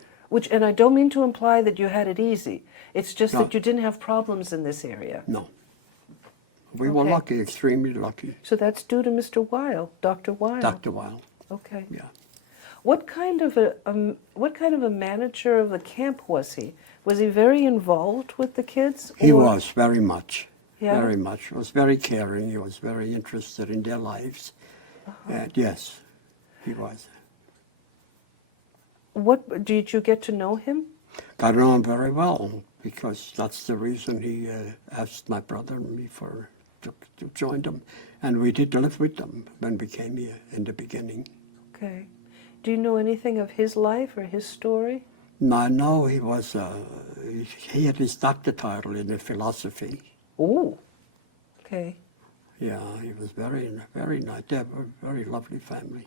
And I don't mean to imply that you had it easy. It's just No. that you didn't have problems in this area. No. We were Okay. lucky, extremely lucky. So that's due to Mr. Weil, Dr. Weil. Dr. Weil, Okay. yeah. What kind of a manager of the camp was he? Was he very involved with the kids? He or- was, very much. Yeah? Very much. He was very caring. He was very interested in their lives. And yes, he was. What did you get to know him? Got to know him very well because that's the reason he asked my brother and me to join them. And we did live with them when we came here in the beginning. Okay. Do you know anything of his life or his story? No, no, he was, he had his doctor title in philosophy. Oh. Okay. Yeah, he was very, very nice. They were a very lovely family.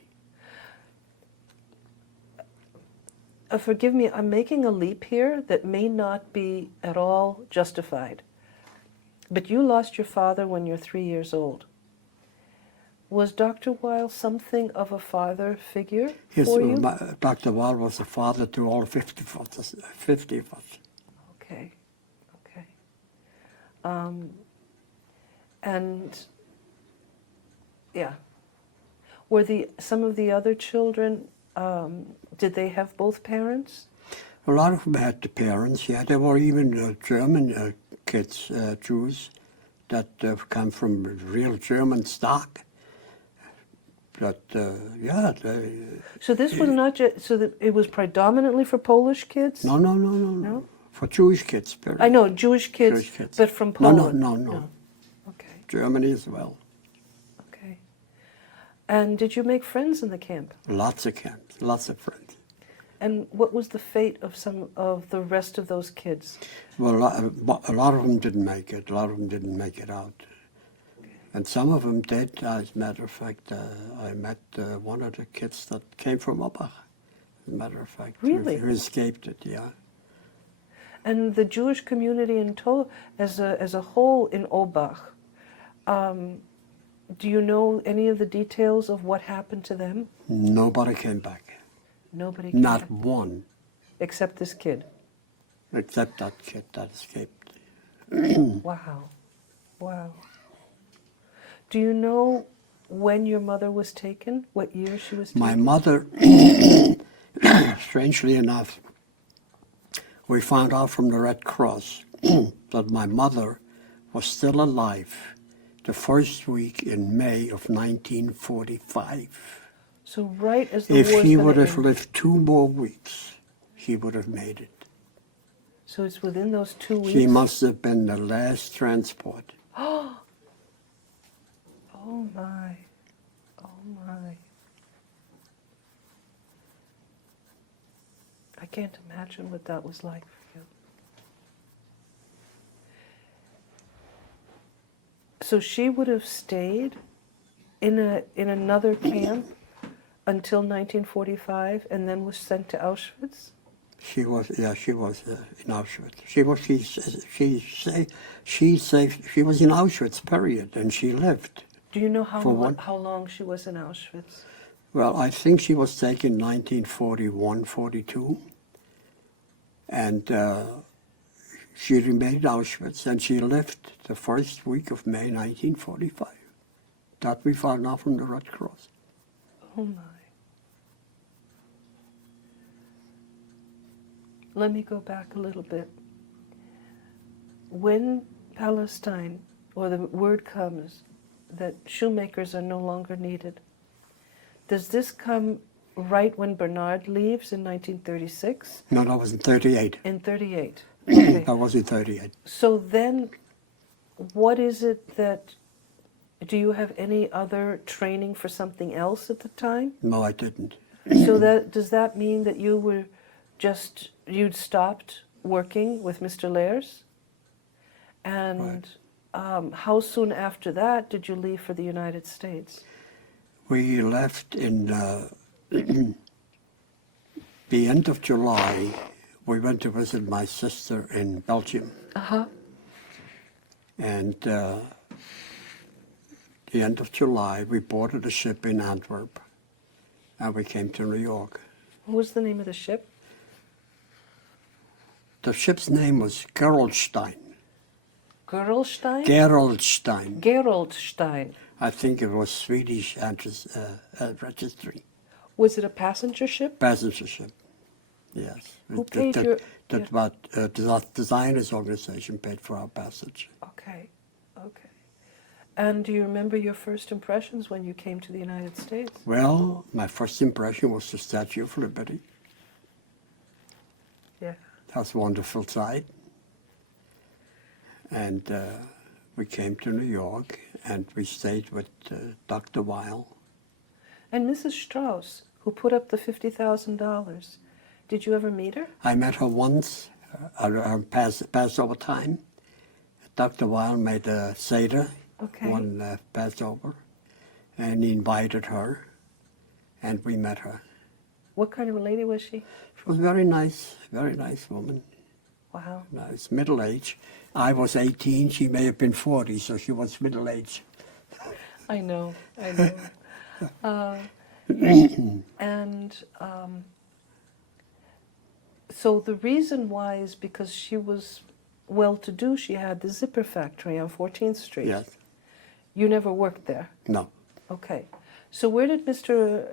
Forgive me, I'm making a leap here that may not be at all justified. But you lost your father when you're 3 years old. Was Dr. Weil something of a father figure for you? Dr. Weil was the father to all 50 of us. 50 of us. Okay, okay. And yeah, were some of the other children? Did they have both parents? A lot of them had the parents. Yeah, there were even German kids, Jews, that come from real German stock. But yeah, So this was not just so that it was predominantly for Polish kids. no, No? for Jewish kids. Period. I know Jewish kids, Jewish kids. but from No, Poland. no. Okay, Germany as well. okay. And did you make friends in the camp? Lots of camps, lots of friends. And what was the fate of some of the rest of those kids? Well, a lot of them didn't make it. A lot of them didn't make it out. And some of them did. As a matter of fact, I met one of the kids that came from Obach. As a matter of fact, Really? who escaped it. Yeah. And the Jewish community as a whole in Obach, do you know any of the details of what happened to them? Nobody came back. Nobody came Not back, one, except this kid. except that kid that escaped. Wow. Wow. Do you know when your mother was taken? What year she was taken? My mother, strangely enough, we found out from the Red Cross that my mother was still alive the first week in May of 1945. So right as the If war's he gonna would have end. lived 2 more weeks, he would have made it. So it's within those 2 weeks? He must have been the last transport. Oh my. Oh my. I can't imagine what that was like for you. So she would have stayed in another camp until 1945 and then was sent to Auschwitz? She was in Auschwitz. She was in Auschwitz, period, and she lived. Do you know For what? how long she was in Auschwitz? Well, I think she was taken in 1941, 42, and she remained in Auschwitz, and she lived the first week of May 1945. That we found out from the Red Cross. Oh my. Let me go back a little bit. When Palestine, or the word comes that shoemakers are no longer needed. Does this come right when Bernard leaves in 1936? No, that was in 38. In 38. Okay. That was in 38. So then, what is it that, do you have any other training for something else at the time? No, I didn't. So that, does that mean that you were just, you'd stopped working with Mr. Lairs? And how soon after that did you leave for the United States? We left in the end of July. We went to visit my sister in Belgium. Uh-huh. And the end of July, we boarded a ship in Antwerp, and we came to New York. What was the name of the ship? The ship's name was Goldstein. Gerolstein? Goldstein. Gerolstein. I think it was Swedish registry. Was it a passenger ship? Passenger ship, yes. Who paid your... That yeah. the designers organization paid for our passage. Okay, okay. And do you remember your first impressions when you came to the United States? Well, my first impression was the Statue of Liberty. Yeah. That's a wonderful sight. And we came to New York, and we stayed with Dr. Weil. And Mrs. Strauss, who put up the $50,000, did you ever meet her? I met her once, Passover time. Dr. Weil made a Seder, Okay. one Passover, and he invited her, and we met her. What kind of a lady was she? She was very nice woman. Wow. Nice, middle-aged. I was 18, she may have been 40, so she was middle-aged. I know. And so the reason why is because she was well-to-do. She had the zipper factory on 14th Street. Yes. You never worked there? No. Okay. So where did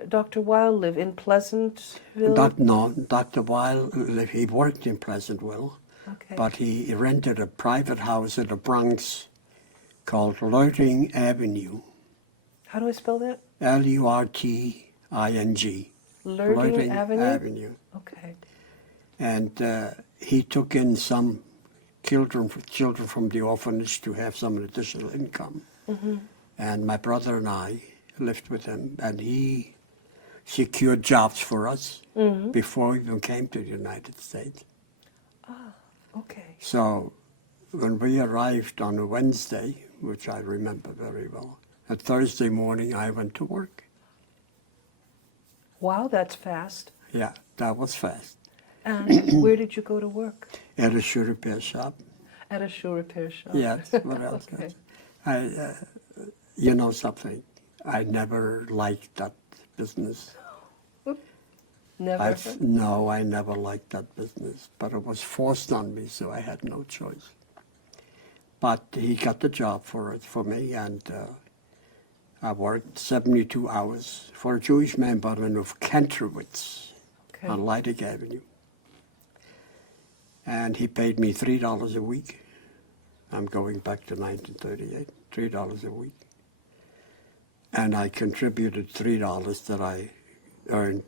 Dr. Weil live? In Pleasantville? No, Dr. Weil, he worked in Pleasantville, Okay. but he rented a private house in the Bronx called Lurting Avenue. How do I spell that? Lurting. Lurting Avenue? Avenue. Okay. And he took in some children from the orphanage to have some additional income. Mm-hmm. And my brother and I lived with him, and he secured jobs for us before we even came to the United States. Okay. So when we arrived on a Wednesday, which I remember very well, a Thursday morning I went to work. Wow, that's fast. Yeah, that was fast. And where did you go to work? At a shoe repair shop. At a shoe repair shop. Yes, what else? Okay. You know something, I never liked that business. Never? No, I never liked that business, but it was forced on me, so I had no choice. But he got the job for me, and I worked 72 hours for a Jewish man by the name of Kantrowitz on Leidig Avenue. And he paid me $3 a week. I'm going back to 1938, $3 a week. And I contributed $3 that I earned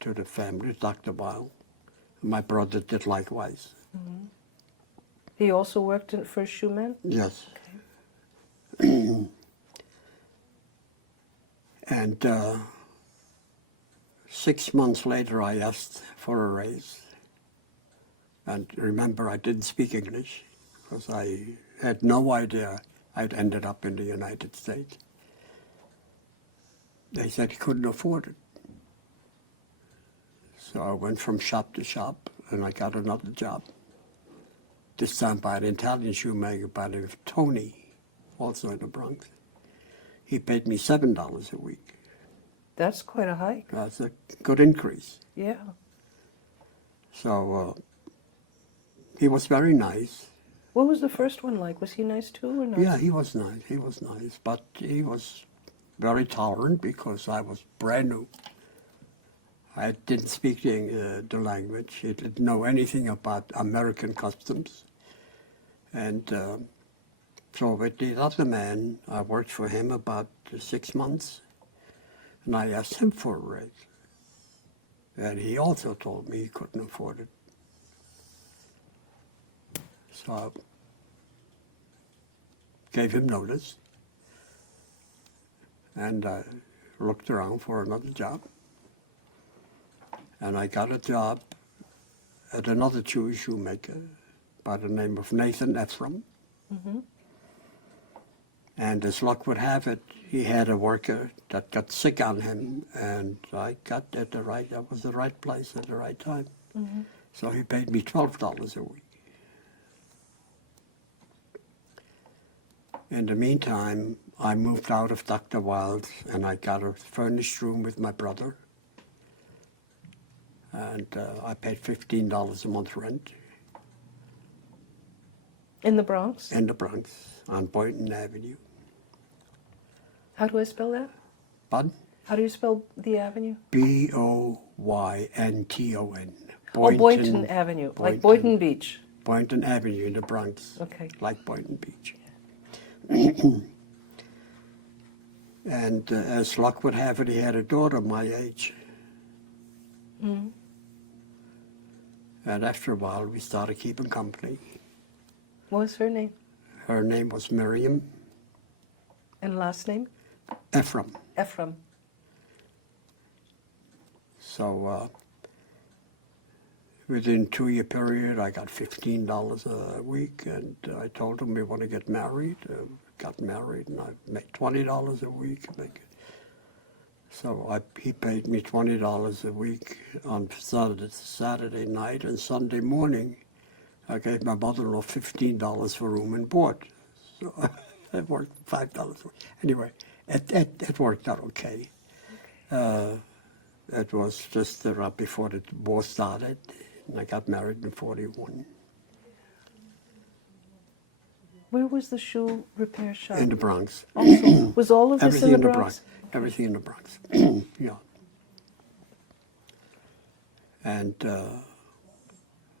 to the family, Dr. Weil. My brother did likewise. Mm-hmm. He also worked for Schumann? Yes. Okay. And 6 months later, I asked for a raise. And remember, I didn't speak English because I had no idea I'd ended up in the United States. They said he couldn't afford it. So I went from shop to shop, and I got another job. This time by an Italian shoemaker by the name of Tony, also in the Bronx. He paid me $7 a week. That's quite a hike. That's a good increase. Yeah. So he was very nice. What was the first one like? Was he nice too or not? Yeah, he was nice. He was nice, but he was very tolerant because I was brand new. I didn't speak the language. He didn't know anything about American customs. And So with the other man, I worked for him about 6 months, and I asked him for a raise. And he also told me he couldn't afford it. So I gave him notice, and I looked around for another job. And I got a job at another Jewish shoemaker by the name of Nathan Ephraim. Mm-hmm. And as luck would have it, he had a worker that got sick on him, and I got at I was the right place at the right time. Mm-hmm. So he paid me $12 a week. In the meantime, I moved out of Dr. Wild's, and I got a furnished room with my brother. And I paid $15 a month rent In the Bronx? in the Bronx on Boynton Avenue. How do I spell that? But How do you spell the avenue? Boynton. Boynton Avenue, like Boynton Beach. Boynton Avenue in the Bronx, Okay. like Boynton Beach. And as luck would have it, he had a daughter my age. Mm-hmm. And after a while, we started keeping company. What was her name? Her name was Miriam And last name? Ephraim. Ephraim. So within a 2-year period, I got $15 a week, and I told him we want to get married. Got married, and I made $20 a week. So he paid me $20 a week on Saturday night, and Sunday morning, I gave my mother-in-law $15 for room and board. So it worked $5 a week. Anyway, it worked out okay. It was just right before the war started, and I got married in '41. Where was the shoe repair shop? In the Bronx. Also, was all of this Everything in the Bronx? Everything in the Bronx. Yeah. And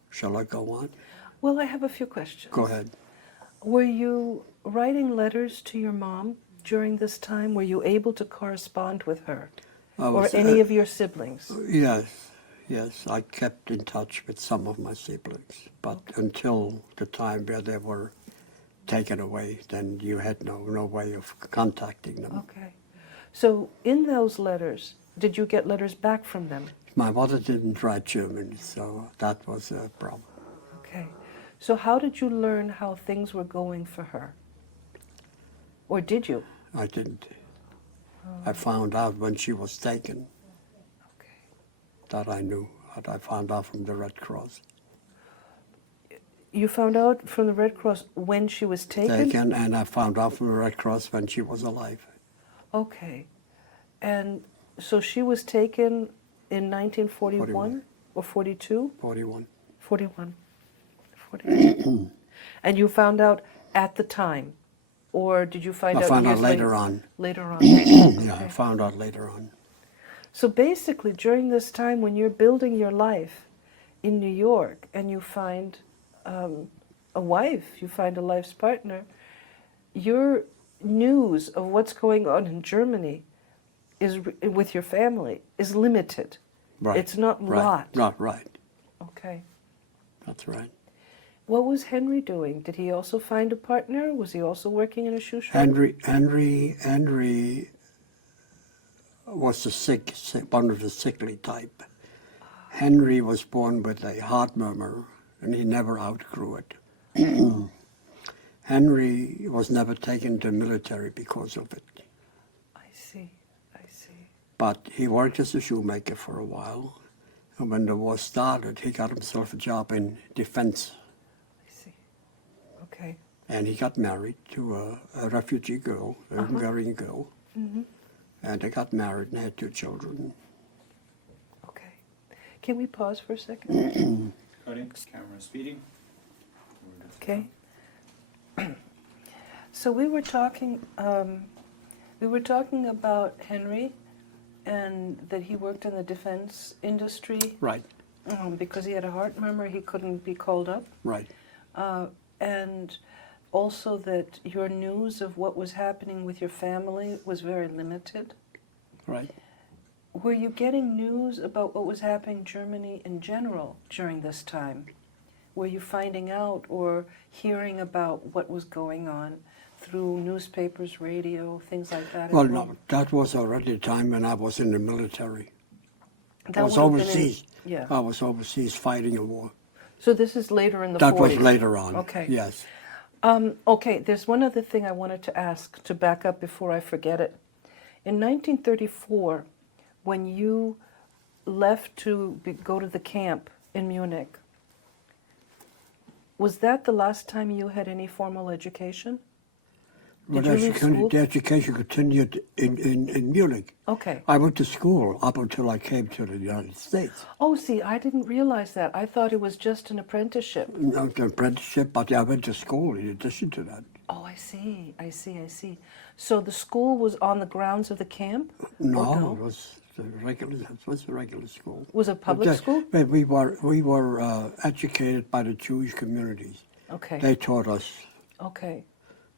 shall I go on? Well, I have a few questions. Go ahead. Were you writing letters to your mom during this time? Were you able to correspond with her? Or any of your siblings? Yes, I kept in touch with some of my siblings, but until the time where they were taken away, then you had no way of contacting them. Okay. So in those letters, did you get letters back from them? My mother didn't write German, so that was a problem. Okay. So how did you learn how things were going for her? Or did you? I didn't. I found out when she was taken. Okay. That I knew. That I found out from the Red Cross. You found out from the Red Cross when she was taken? And I found out from the Red Cross when she was alive. Okay. And so she was taken in 1941 41. or 42? 41. 41. 41. And you found out at the time? Or did you find out I found years out later on. Later on. Yeah, I found out later on. So basically, during this time when you're building your life in New York and you find a wife, you find a life's partner, your news of what's going on in Germany is with your family is limited. Right. It's not right. lot. Not right. Okay. That's right. What was Henry doing? Did he also find a partner? Was he also working in a shoe shop? Henry was one of the sickly type. Henry was born with a heart murmur, and he never outgrew it. Henry was never taken to military because of it. I see. But he worked as a shoemaker for a while, and when the war started, he got himself a job in defense. I see. Okay. And he got married to a refugee girl, a Hungarian girl. Mm-hmm. And they got married and had 2 children. Okay. Can we pause for a second? Cutting, camera speeding. Okay. So we were talking about Henry, and that he worked in the defense industry Right, because he had a heart murmur. He couldn't be called up, right. and also that your news of what was happening with your family was very limited. Right. Were you getting news about what was happening in Germany in general during this time? Were you finding out or hearing about what was going on through newspapers, radio, things like that? Well, no, that was already a time when I was in the military. That I was would have been in- overseas. yeah. I was overseas fighting a war. So this is later in the That 40s. was later on. Okay. Yes. Okay, there's one other thing I wanted to ask to back up before I forget it. In 1934, when you left to go to the camp in Munich, was that the last time you had any formal education? Did you leave school? The education continued in Munich. Okay. I went to school up until I came to the United States. Oh, see, I didn't realize that. I thought it was just an apprenticeship. No, the apprenticeship, but I went to school in addition to that. Oh, I see. So the school was on the grounds of the camp? No, Or no? it was the regular. It was a regular school. Was it public school? But we were educated by the Jewish communities. Okay. They taught us Okay.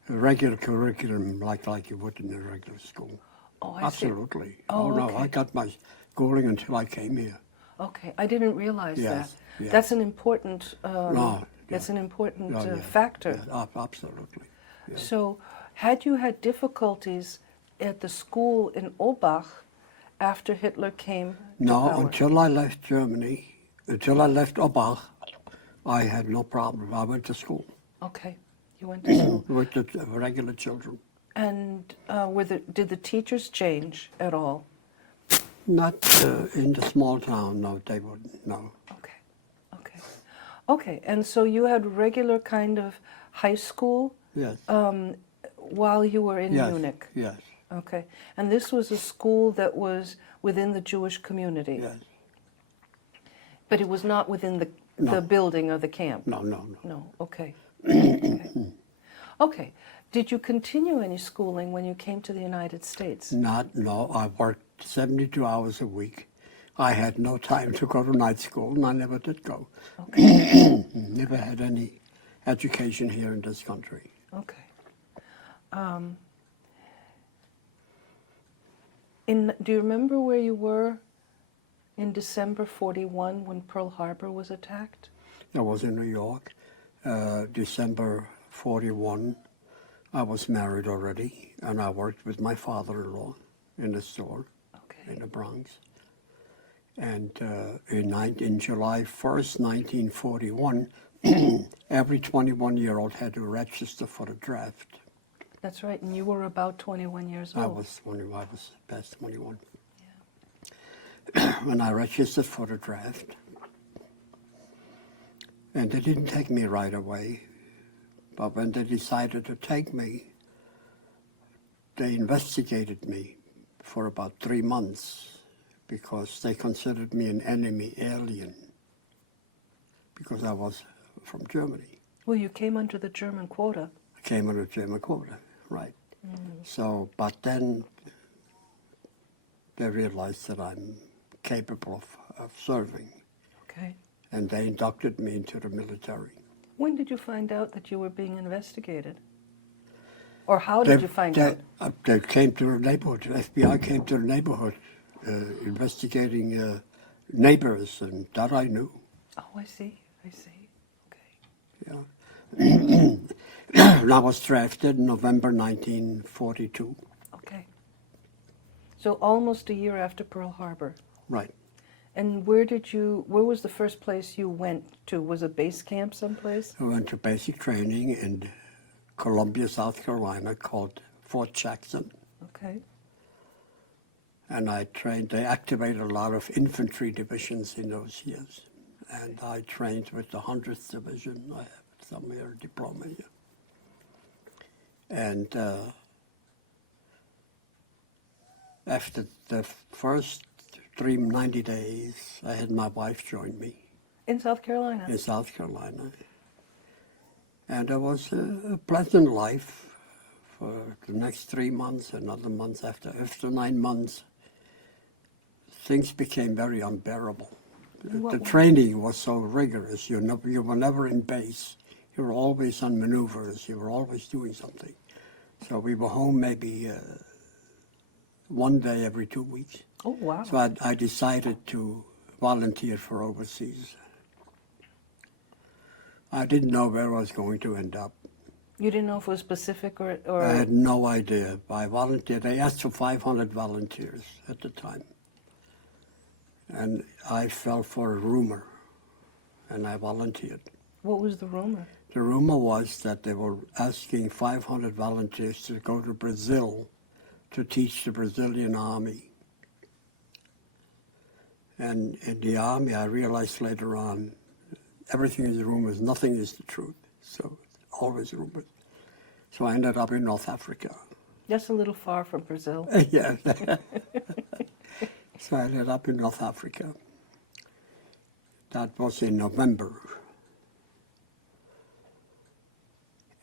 a regular curriculum like you would in a regular school. Oh, I see. Absolutely. Oh, no, okay. I got my schooling until I came here. Okay, I didn't realize Yes, that. yes. That's an important. No, That's an important Oh, yeah. factor. Yes, absolutely. Yes. So, had you had difficulties at the school in Obach after Hitler came to No, power? until I left Germany, until I left Obach, I had no problem. I went to school Okay, you went to school. with the regular children. And did the teachers change at all? Not in the small town, no, they wouldn't, no. Okay, and so you had regular kind of high school Yes, while you were in yes, Munich? yes, Okay, and this was a school that was within the Jewish community? yes. But it was not within the No. building of the camp? No, no, no. No, okay. Okay. Okay. Did you continue any schooling when you came to the United States? No, I worked 72 hours a week. I had no time to go to night school, and I never did go. Okay. Never had any education here in this country. Okay. Do you remember where you were in December 41 when Pearl Harbor was attacked? I was in New York, December 41. I was married already, and I worked with my father-in-law in a store in the Bronx. And in July 1st, 1941, every 21-year-old had to register for the draft. That's right, and you were about 21 years old. I was past 21. When I registered for the draft, and they didn't take me right away, but when they decided to take me, they investigated me for about 3 months because they considered me an enemy alien because I was from Germany. Well, you came under the German quota. I came under German quota, right. So, but then they realized that I'm capable of serving, Okay. and they inducted me into the military. When did you find out that you were being investigated? Or how did you find out? They came to the neighborhood. The FBI came to the neighborhood investigating neighbors, and that I knew. Oh, I see. Okay. Yeah. And I was drafted in November 1942. Okay. So almost a year after Pearl Harbor. Right. And where was the first place you went to? Was it base camp someplace? I went to basic training in Columbia, South Carolina, called Fort Jackson. Okay. And I trained, they activated a lot of infantry divisions in those years. And I trained with the 100th Division. I have somewhere a diploma here. And after the first 90 days, I had my wife join me In South Carolina? in South Carolina. And it was a pleasant life for the next 3 months, another month after. After 9 months, things became very unbearable. The training was so rigorous. You were never in base. You were always on maneuvers. You were always doing something. So we were home maybe one day every 2 weeks. Oh, wow. So I decided to volunteer for overseas. I didn't know where I was going to end up. You didn't know if it was Pacific or I had no idea. I volunteered. They asked for 500 volunteers at the time. And I fell for a rumor, and I volunteered. What was the rumor? The rumor was that they were asking 500 volunteers to go to Brazil to teach the Brazilian army. And in the army, I realized later on, everything is rumors, nothing is the truth. So always rumors. So I ended up in North Africa. That's a little far from Brazil. Yeah. So I ended up in North Africa. That was in November.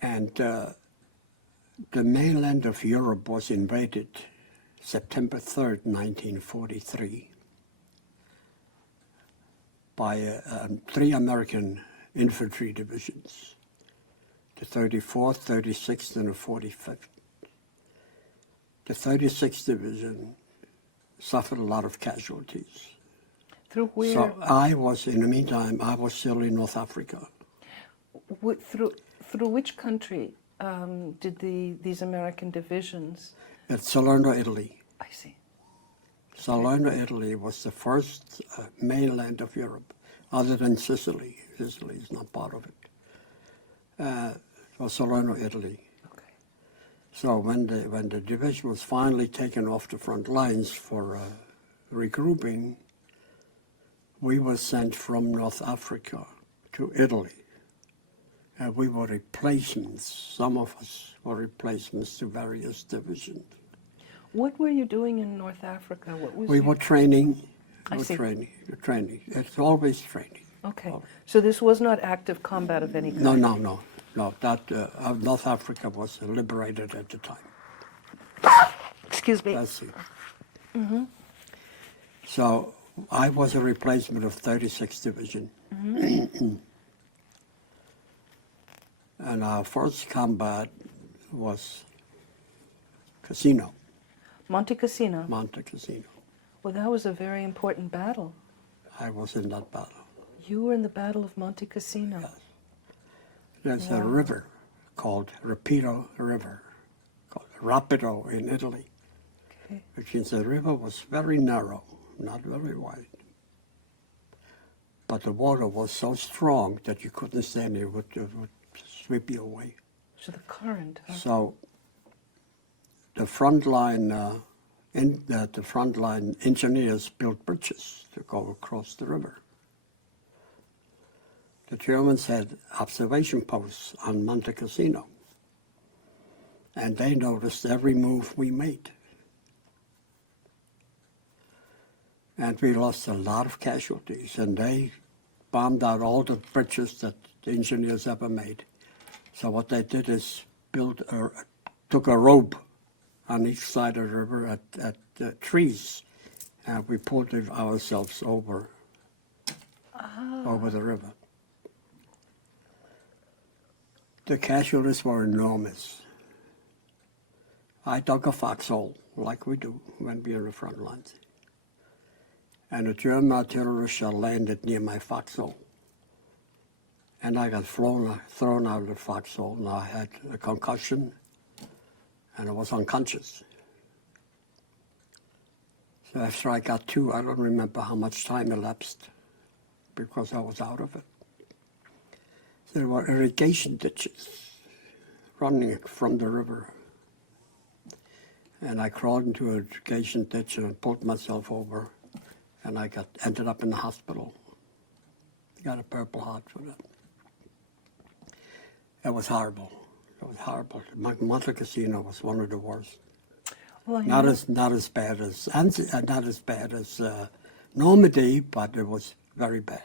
And the mainland of Europe was invaded September 3rd, 1943, by 3 American infantry divisions, the 34th, 36th, and the 45th. The 36th Division suffered a lot of casualties. Through where? So I was, in the meantime, I was still in North Africa. Through which country did these American divisions? At Salerno, Italy. I see. Salerno, Italy was the first mainland of Europe, other than Sicily. Sicily is not part of it. Was Salerno, Italy. Okay. So when the division was finally taken off the front lines for regrouping, we were sent from North Africa to Italy. And we were replacements. Some of us were replacements to various divisions. What were you doing in North Africa? What was We your- were training. I see. Training. It's always training. Okay. So this was not active combat of any kind? No. That North Africa was liberated at the time. Excuse me. Let's see. So I was a replacement of 36th Division. And our first combat was Casino, Monte Cassino. Monte Cassino. Well, that was a very important battle. I was in that battle. You were in the Battle of Monte Cassino. Yes. There's Wow. a river called Rapido River, called Rapido in Italy, Okay. which means the river was very narrow, not very wide. But the water was so strong that you couldn't stand there, it would sweep you away. So the current. Huh? So the frontline engineers built bridges to go across the river. The Germans had observation posts on Monte Cassino, and they noticed every move we made. And we lost a lot of casualties, and they bombed out all the bridges that the engineers ever made. So what they did is took a rope on each side of the river at trees, and we pulled ourselves over the river. The casualties were enormous. I dug a foxhole, like we do when we're in the front lines. And a German artillery shell landed near my foxhole. And I got thrown out of the foxhole, and I had a concussion, and I was unconscious. So after I got to, I don't remember how much time elapsed, because I was out of it. There were irrigation ditches running from the river. And I crawled into an irrigation ditch and pulled myself over, and I ended up in the hospital. Got a Purple Heart for that. It was horrible. It was horrible. Monte Cassino was one of the worst. Well, Not as bad as Normandy, but it was very bad.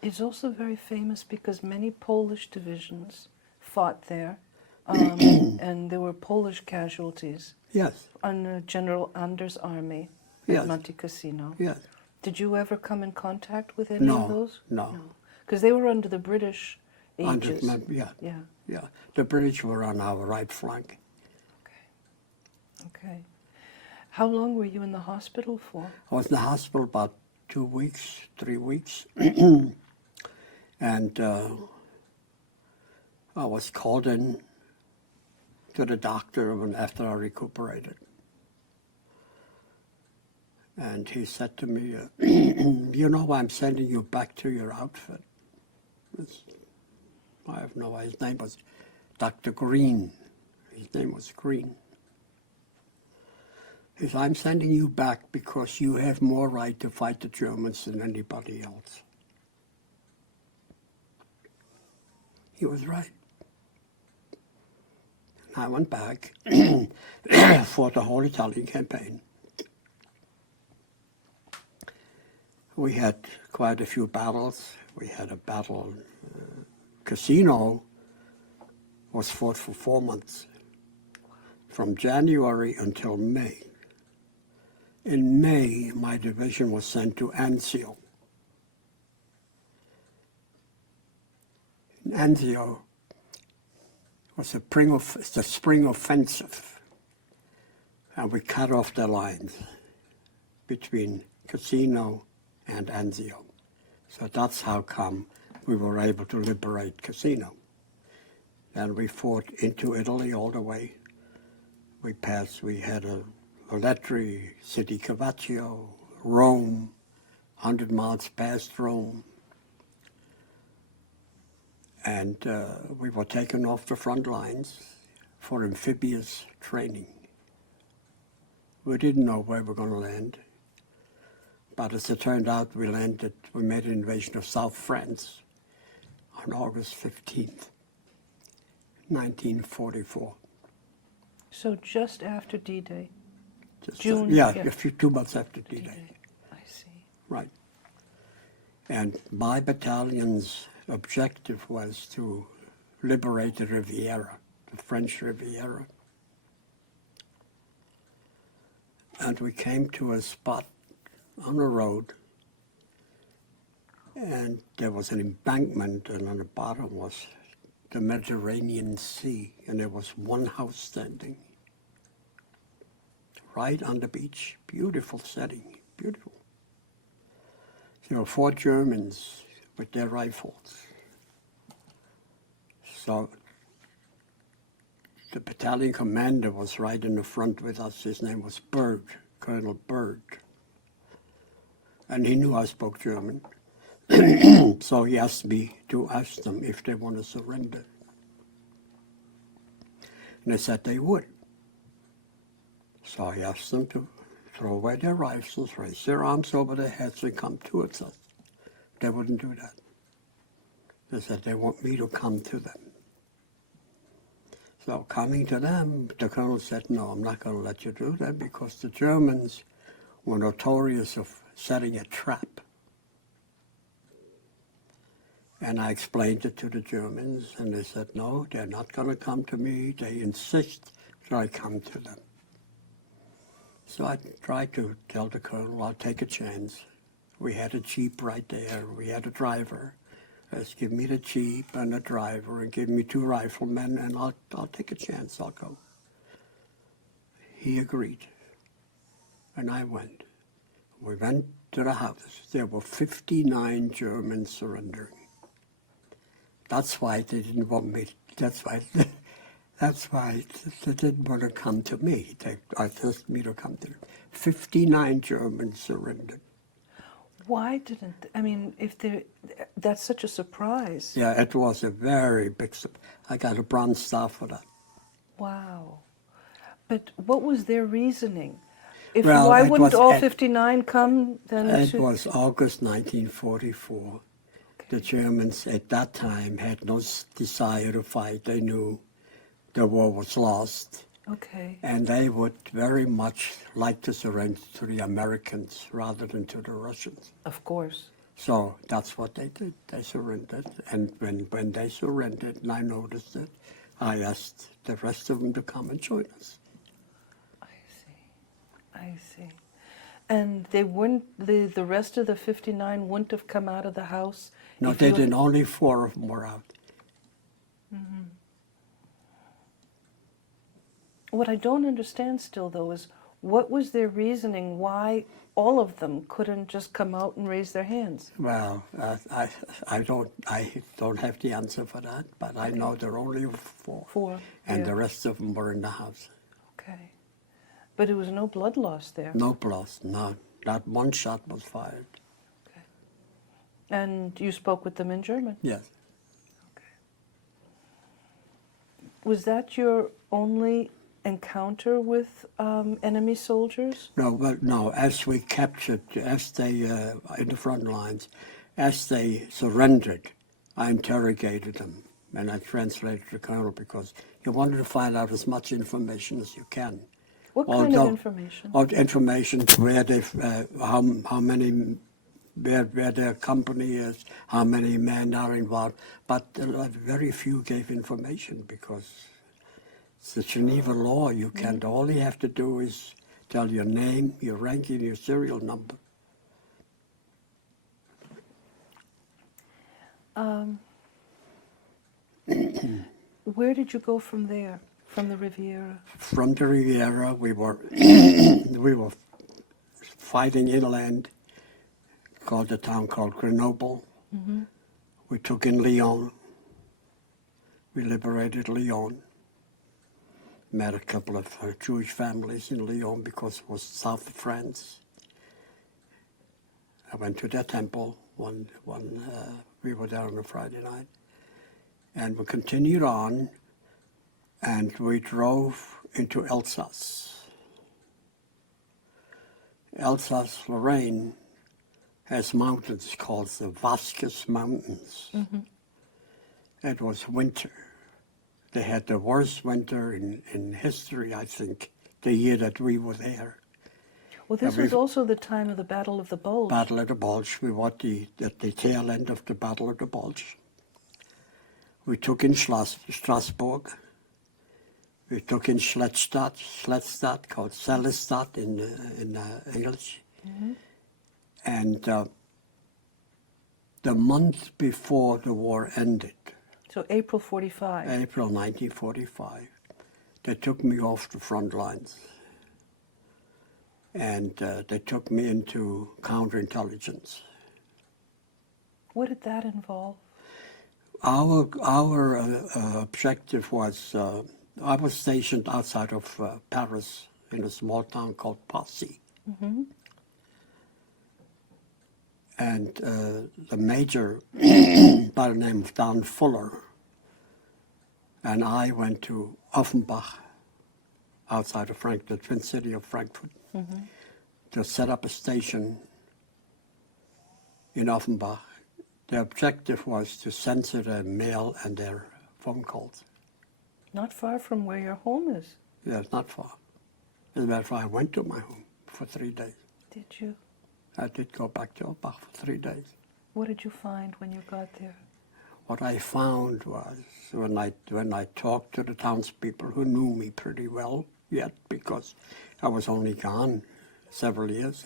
It's also very famous because many Polish divisions fought there, and there were Polish casualties Yes, under General Anders' army at Yes. Monte Cassino. yes. Did you ever come in contact with any No, of those? no. Because they were under the British ages. Yeah, Yeah. yeah. The British were on our right flank. Okay. Okay. How long were you in the hospital for? I was in the hospital about 2 weeks, 3 weeks. And I was called in to the doctor after I recuperated. And he said to me, you know, I'm sending you back to your outfit. I have no idea. His name was Dr. Green. His name was Green. He said, I'm sending you back because you have more right to fight the Germans than anybody else. He was right. And I went back for the whole Italian campaign. We had quite a few battles. We had a battle. Cassino was fought for 4 months, from January until May. In May, my division was sent to Anzio. Anzio was the spring offensive, and we cut off the lines between Cassino and Anzio. So that's how come we were able to liberate Cassino. And we fought into Italy all the way. We had Velletri, City Cavaccio, Rome, 100 miles past Rome. And we were taken off the front lines for amphibious training. We didn't know where we were going to land. But as it turned out, we made an invasion of South France on August 15th, 1944. So just after D-Day? June? A 2 months after D-Day. I see. Right. And my battalion's objective was to liberate the Riviera, the French Riviera. And we came to a spot on a road, and there was an embankment, and on the bottom was the Mediterranean Sea, and there was one house standing right on the beach. Beautiful setting, beautiful. There were 4 Germans with their rifles. So the battalion commander was right in the front with us. His name was Berg, Colonel Berg. And he knew I spoke German. So he asked me to ask them if they want to surrender. And they said they would. So I asked them to throw away their rifles, raise their arms over their heads, and come towards us. They wouldn't do that. They said they want me to come to them. So coming to them, the colonel said, no, I'm not going to let you do that, because the Germans were notorious of setting a trap. And I explained it to the Germans, and they said, no, they're not going to come to me. They insist that I come to them. So I tried to tell the colonel, I'll take a chance. We had a jeep right there. We had a driver. Just give me the jeep and a driver, and give me 2 riflemen, and I'll take a chance. I'll go. He agreed, and I went. We went to the house. There were 59 Germans surrendering. That's why they didn't want me. That's why they didn't want to come to me. They asked me to come to them. 59 Germans surrendered. Why didn't, I mean, that's such a surprise. Yeah, it was a very big surprise. I got a Bronze Star for that. Wow. But what was their reasoning? Well, why wouldn't all 59 come then? It was August 1944. Okay. The Germans at that time had no desire to fight. They knew the war was lost. Okay. And they would very much like to surrender to the Americans rather than to the Russians. Of course. So that's what they did. They surrendered. And when they surrendered, and I noticed it, I asked the rest of them to come and join us. I see. And they wouldn't, the rest of the 59 wouldn't have come out of the house? No, they didn't. Only 4 of them were out. What I don't understand still, though, is what was their reasoning why all of them couldn't just come out and raise their hands? Well, I don't have the answer for that, but I know there are only four. Four, And yeah. the rest of them were in the house. Okay. But there was no blood loss there. No plus, no. Not one shot was fired. Okay. And you spoke with them in German? Yes. Okay. Was that your only encounter with enemy soldiers? No, but no, as we captured, as they, in the front lines, as they surrendered, I interrogated them. And I translated the colonel because you wanted to find out as much information as you can. What kind of information? Information where they, how many, where their company is, how many men are involved. But very few gave information because it's the Geneva law. You can't. All you have to do is tell your name, your rank, and your serial number. Where did you go from there, from the Riviera? From the Riviera, we were we were fighting inland, called a town called Grenoble. We took in Lyon. We liberated Lyon. Met a couple of Jewish families in Lyon because it was south of France. I went to their temple. We were there on a Friday night. And we continued on, and we drove into Alsace. Alsace-Lorraine has mountains called the Vasquez Mountains. It was winter. They had the worst winter in history, I think, the year that we were there. Well, this was also the time of the Battle of the Bulge. Battle of the Bulge. We were at the tail end of the Battle of the Bulge. We took in Strasbourg. We took in Schlettstadt, called Sellestadt in English. And the month before the war ended, So April 45. April 1945, they took me off the front lines. And they took me into counterintelligence. What did that involve? Our objective was, I was stationed outside of Paris in a small town called Passy. And the major, by the name of Don Fuller, and I went to Offenbach, outside of the twin city of Frankfurt, to set up a station in Offenbach. The objective was to censor their mail and their phone calls. Not far from where your home is. Yeah, it's not far. As a matter of fact, I went to my home for 3 days. Did you? I did go back to Offenbach for 3 days. What did you find when you got there? What I found was, when I talked to the townspeople who knew me pretty well yet, because I was only gone several years.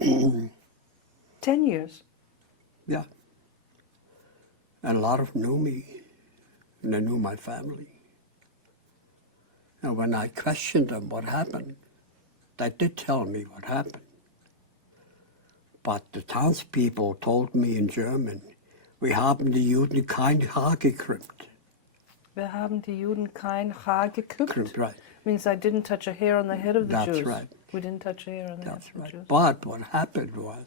10 years. Yeah. And a lot of them knew me, and they knew my family. And when I questioned them what happened, they did tell me what happened. But the townspeople told me in German, we haben die Juden kein Haar gekrümmt. Wir haben die Juden kein Haar geküpft. Right. Means I didn't touch a hair on the head of the That's Jews. right. We didn't touch a hair on the That's head of right. the Jews. But what happened was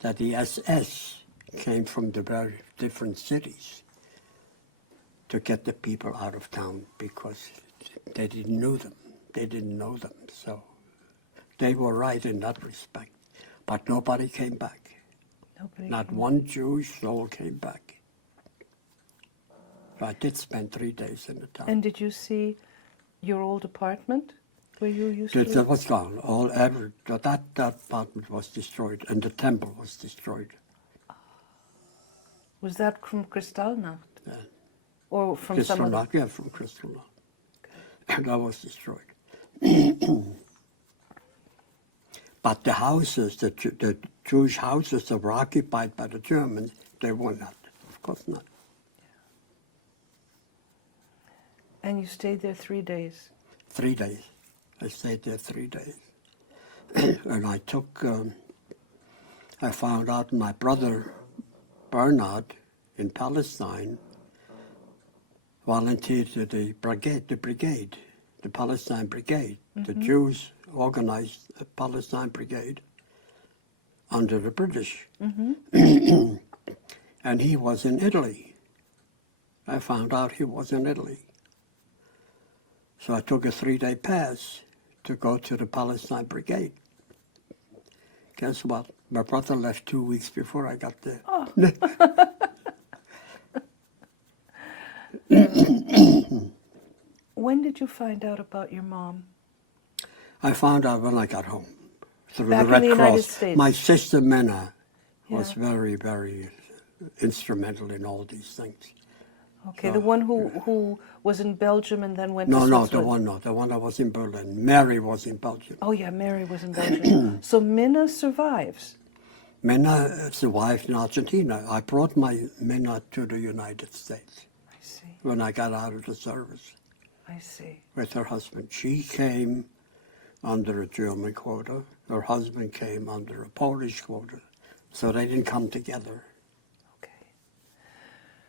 that the SS came from the very different cities to get the people out of town because they didn't know them. They didn't know them. So they were right in that respect. But nobody came back. Not one Jewish soul came back. I did spend 3 days in the town. And did you see your old apartment where you used to live? That was gone. That apartment was destroyed, and the temple was destroyed. Was that from Kristallnacht? Yeah. Or from some other? Kristallnacht, yeah, from Kristallnacht. And that was destroyed. But the houses, the Jewish houses that were occupied by the Germans, they were not. Of course not. And you stayed there 3 days. 3 days. I stayed there 3 days. And I found out my brother Bernard in Palestine volunteered to the Palestine Brigade. The Jews organized a Palestine Brigade under the British. And he was in Italy. I found out he was in Italy. So I took a 3-day pass to go to the Palestine Brigade. Guess what? My brother left 2 weeks before I got there. Oh. When did you find out about your mom? I found out when I got home through Back the Red in the Cross. United States. My sister Minna was Yeah. very, very instrumental in all these things. Okay, So, the one who was in Belgium and then went to No, Switzerland. the one that was in Berlin. Mary was in Belgium. Oh yeah, Mary was in Belgium. So Minna survives. Minna survived in Argentina. I brought my Minna to the United States I see, when I got out of the service I see. with her husband. She came under a German quota. Her husband came under a Polish quota. So they didn't come together. Okay.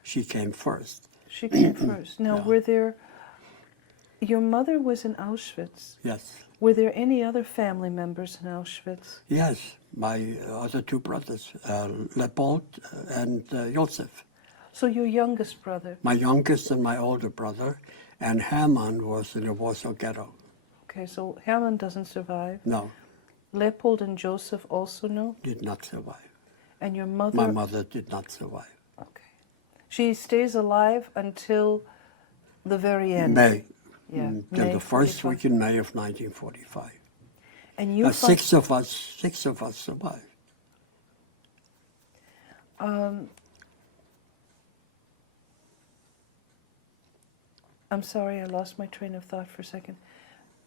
She came first. She came first. Now, Yeah. your mother was in Auschwitz. Yes. Were there any other family members in Auschwitz? Yes, my other two brothers, Leopold and Josef. So your youngest brother. My youngest and my older brother, and Hermann was in the Warsaw Ghetto. Okay, so Hermann doesn't survive. No, Leopold and Joseph also no? did not survive. And your mother? My mother did not survive. Okay. She stays alive until the very end. May. Yeah. Till May the first 45. week in May of 1945. And you Six of us survived. I'm sorry, I lost my train of thought for a second.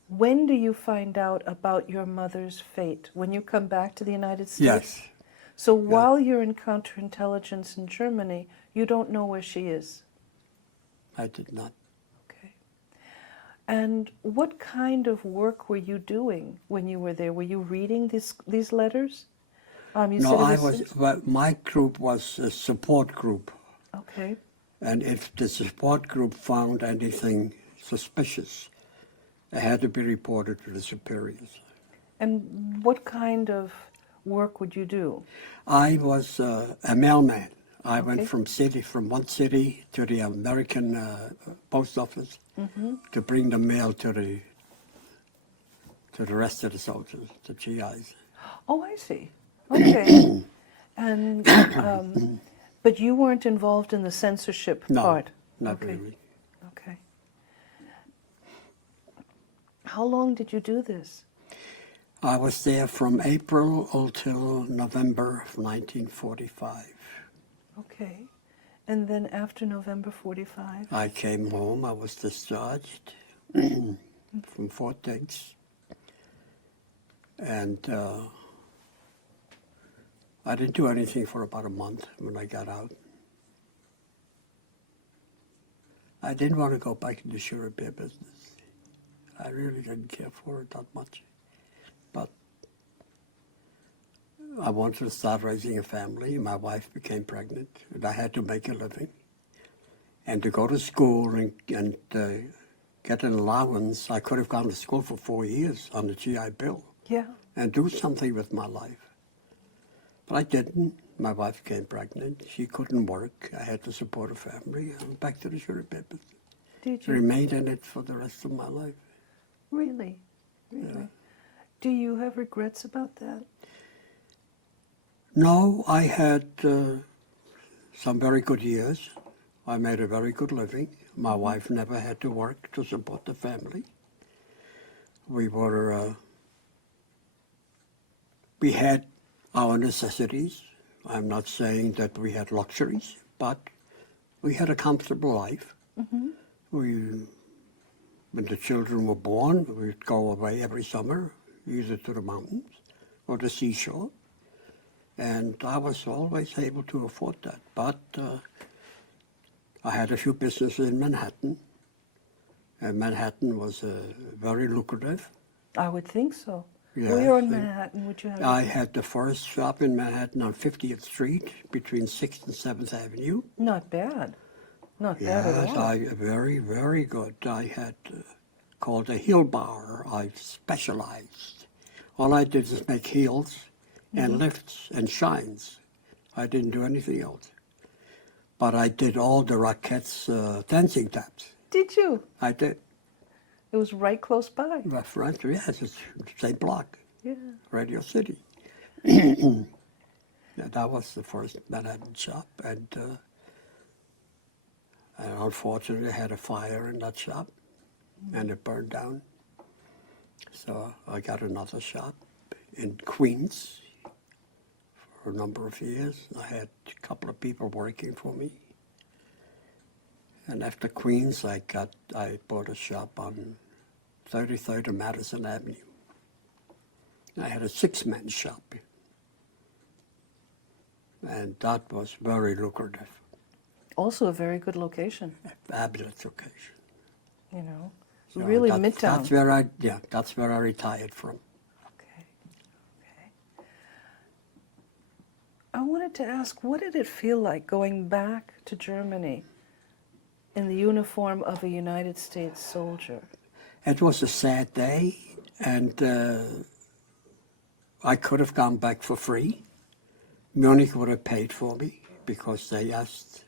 When do you find out about your mother's fate? When you come back to the United States? Yes. So while you're in counterintelligence in Germany, you don't know where she is? I did not. Okay. And what kind of work were you doing when you were there? Were you reading these letters? You No, said well, my group was a support group. Okay. And if the support group found anything suspicious, it had to be reported to the superiors. And what kind of work would you do? I was a mailman. I Okay. went from one city to the American post office to bring the mail to the rest of the soldiers, the GIs. Oh, I see. Okay. And but you weren't involved in the censorship No, part? not Okay. really. Okay. How long did you do this? I was there from April until November of 1945. Okay. And then after November 45? I came home. I was discharged from Fort Dix. And I didn't do anything for about a month when I got out. I didn't want to go back into the sugar beer business. I really didn't care for it that much. But I wanted to start raising a family. My wife became pregnant, and I had to make a living. And to go to school and get an allowance, I could have gone to school for 4 years on the GI Bill Yeah. and do something with my life. But I didn't. My wife became pregnant. She couldn't work. I had to support a family. I went back to the sugar beer business. Did you? Remained in it for the rest of my life. Really? Really? Yeah. Do you have regrets about that? No, I had some very good years. I made a very good living. My wife never had to work to support the family. We had our necessities. I'm not saying that we had luxuries, but we had a comfortable life. When the children were born, we'd go away every summer, either to the mountains or the seashore. And I was always able to afford that. But I had a few businesses in Manhattan, And Manhattan was very lucrative. I would think so. Yeah, Where in Manhattan would you have? I had the first shop in Manhattan on 50th Street between 6th and 7th Avenue. Not bad. Not bad at Yes, all. very, very good. I had called a heel bar. I specialized. All I did was make heels and lifts and shines. I didn't do anything else. But I did all the Rockettes dancing taps. Did you? I did. It was right close by. Rough right, yes, it's the same block, Yeah. Radio City. Yeah, that was the first Manhattan shop, and unfortunately I had a fire in that shop, and it burned down. So I got another shop in Queens for a number of years. I had a couple of people working for me. And after Queens, I bought a shop on 33rd and Madison Avenue. I had a 6-man shop. And that was very lucrative. Also a very good location, A fabulous location. you know. So Really that's, Midtown. That's where I retired from. Okay. Okay. I wanted to ask, what did it feel like going back to Germany in the uniform of a United States soldier? It was a sad day, and I could have gone back for free. Munich would have paid for me because they asked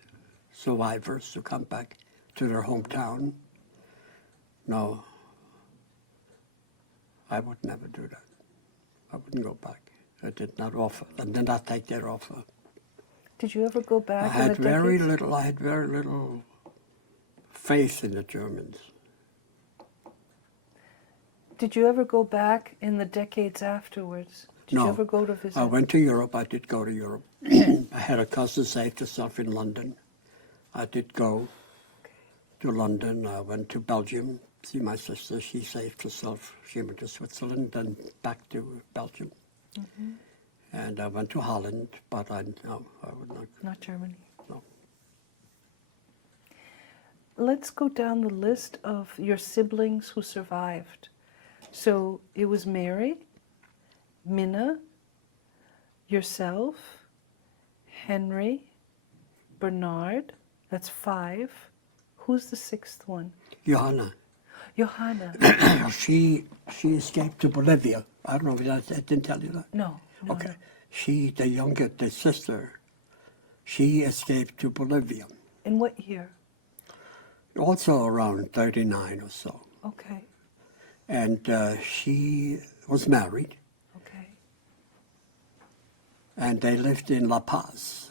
survivors to come back to their hometown. No, I would never do that. I wouldn't go back. I did not offer. I did not take their offer. Did you ever go I back in had the very decades? little. I had very little faith in the Germans. Did you ever go back in the decades afterwards? Did No. you ever go to visit? I went to Europe. I did go to Europe. I had a cousin saved herself in London. I did go to London. I went to Belgium, see my sister. She saved herself. She went to Switzerland and back to Belgium. And I went to Holland, but I would not. Not Germany. No. Let's go down the list of your siblings who survived. So it was Mary, Minna, yourself, Henry, Bernard. That's 5. Who's the 6th one? Johanna. Johanna. She escaped to Bolivia. I don't know if I didn't tell you that. No. No, Okay. no. She, the sister, she escaped to Bolivia. In what year? Also around 39 or so. Okay. And she was married, Okay. and they lived in La Paz.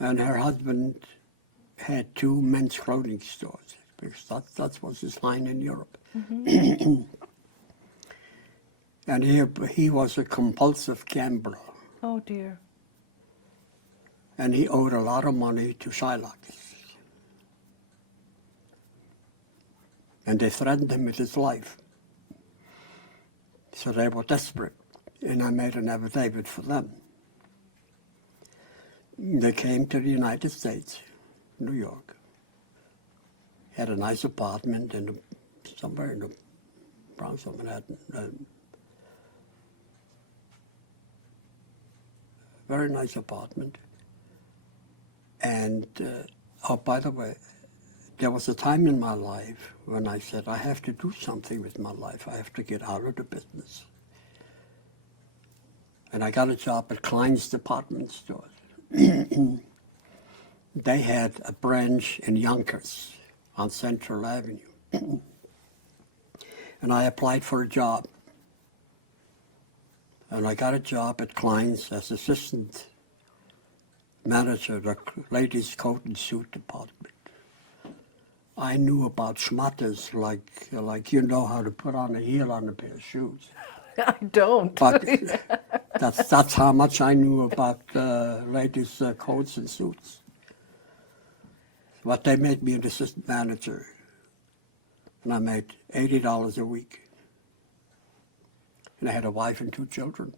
And her husband had 2 men's clothing stores, because that was his line in Europe. And he was a compulsive gambler, Oh dear. and he owed a lot of money to Shylocks. And they threatened him with his life. So they were desperate, and I made an affidavit for them. They came to the United States, New York. Had a nice apartment somewhere in the Bronx of Manhattan. Very nice apartment. And, oh, by the way, there was a time in my life when I said, I have to do something with my life. I have to get out of the business. And I got a job at Klein's department store. They had a branch in Yonkers on Central Avenue. And I applied for a job. And I got a job at Klein's as assistant manager of the ladies' coat and suit department. I knew about schmatters like you know how to put on a heel on a pair of shoes. I don't. But that's how much I knew about ladies' coats and suits. But they made me an assistant manager, and I made $80 a week. And I had a wife and 2 children.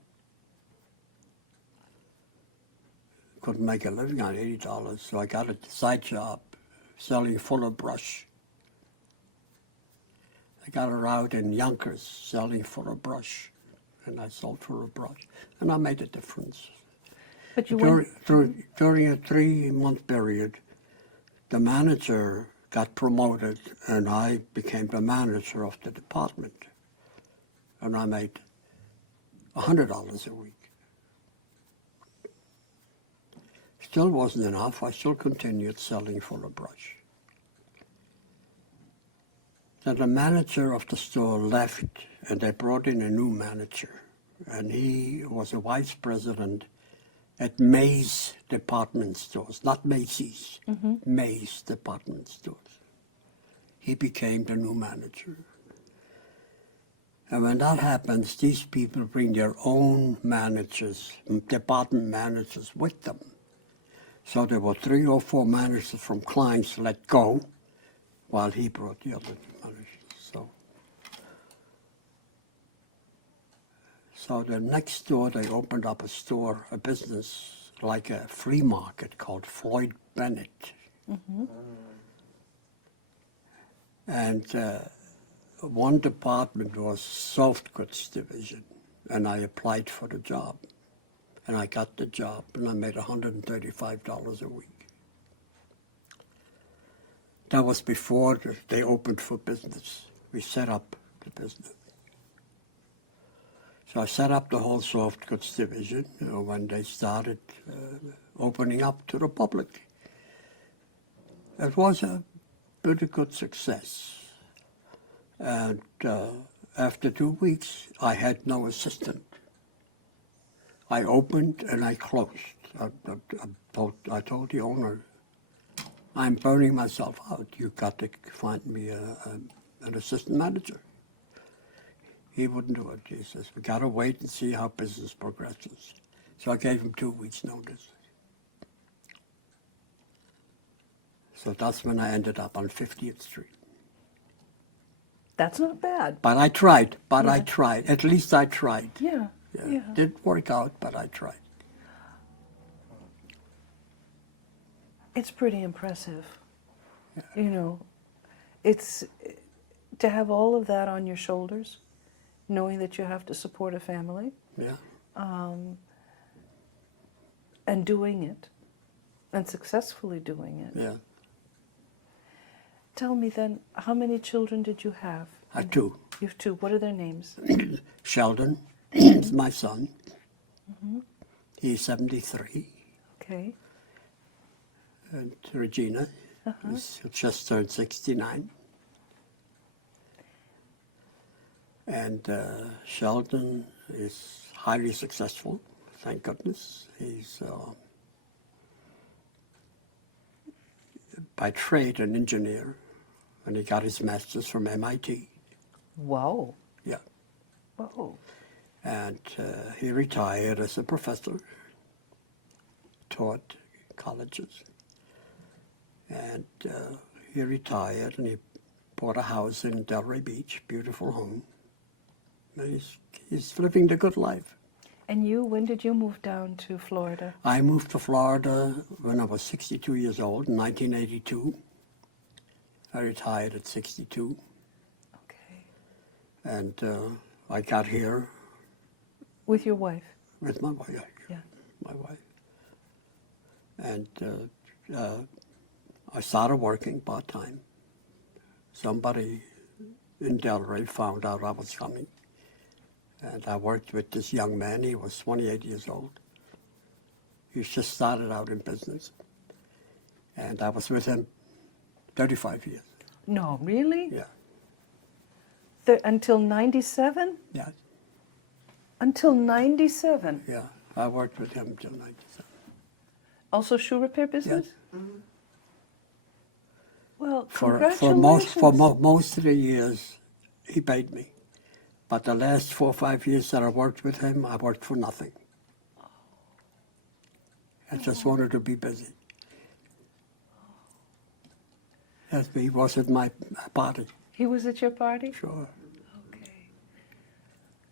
Couldn't make a living on $80, so I got a side job selling Fuller brush I got her out in Yonkers selling for a brush, and I sold for a brush, and I made a difference. But you went, During a 3-month period, the manager got promoted, and I became the manager of the department, and I made $100 a week. Still wasn't enough. I still continued selling for a brush. Then the manager of the store left, and they brought in a new manager, and he was a vice president at Mays department stores, not Macy's, Mays department stores. He became the new manager. And when that happens, these people bring their own managers, department managers with them. So there were 3 or 4 managers from clients let go, while he brought the other managers. So the next door, they opened up a store, a business, like a flea market called Floyd Bennett. And one department was soft goods division, and I applied for the job. And I got the job, and I made $135 a week. That was before they opened for business. We set up the business. So I set up the whole soft goods division when they started opening up to the public. It was a pretty good success. And after 2 weeks, I had no assistant. I opened and I closed. I told the owner, I'm burning myself out. You've got to find me an assistant manager. He wouldn't do it. He says, we got to wait and see how business progresses. So I gave him 2 weeks' notice. So that's when I ended up on 50th Street. that's not bad. But I tried. Yeah. I tried. At least I tried. Yeah, yeah. Didn't work out, but I tried. It's pretty impressive. You know, it's to have all of that on your shoulders, knowing that you have to support a family, Yeah. and doing it, and successfully doing it. Yeah. Tell me then, how many children did you have? I had 2. You have 2. What are their names? Sheldon is my son. He's 73. Okay. And Regina is just turned 69. And Sheldon is highly successful, thank goodness. He's by trade an engineer, and he got his master's from MIT. Wow. Yeah. Whoa. And he retired as a professor, taught colleges. And he retired, and he bought a house in Delray Beach, beautiful home. And he's living the good life. And you, when did you move down to Florida? I moved to Florida when I was 62 years old, in 1982. I retired at 62. Okay. And I got here With your wife? with my wife. Yeah. My wife. And I started working part-time. Somebody in Delray found out I was coming. And I worked with this young man. He was 28 years old. He just started out in business. And I was with him 35 years. No, really? Yeah. Until 97? Yeah. Until 97? Yeah. I worked with him until 97. Also shoe repair business? Yes. Well, For congratulations. most of the years, he paid me. But the last 4 or 5 years that I worked with him, I worked for nothing. I just wanted to be busy. Yes, he was at my party. He was at your party? Sure. Okay.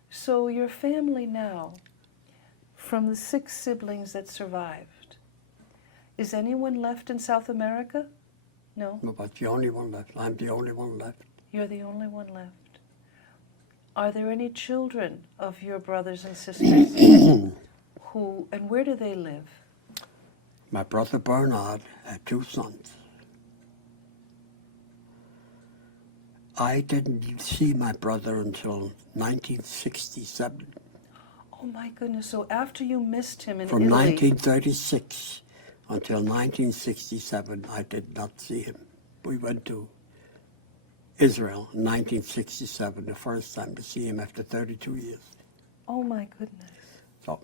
So your family now, from the 6 siblings that survived, is anyone left in South America? No? No, but the only one left. I'm the only one left. You're the only one left. Are there any children of your brothers and sisters who, and where do they live? My brother Bernard had 2 sons. I didn't see my brother until 1967. Oh my goodness, so after you missed him in From Italy. 1936 until 1967, I did not see him. We went to Israel in 1967, the first time to see him after 32 years. Oh my goodness. So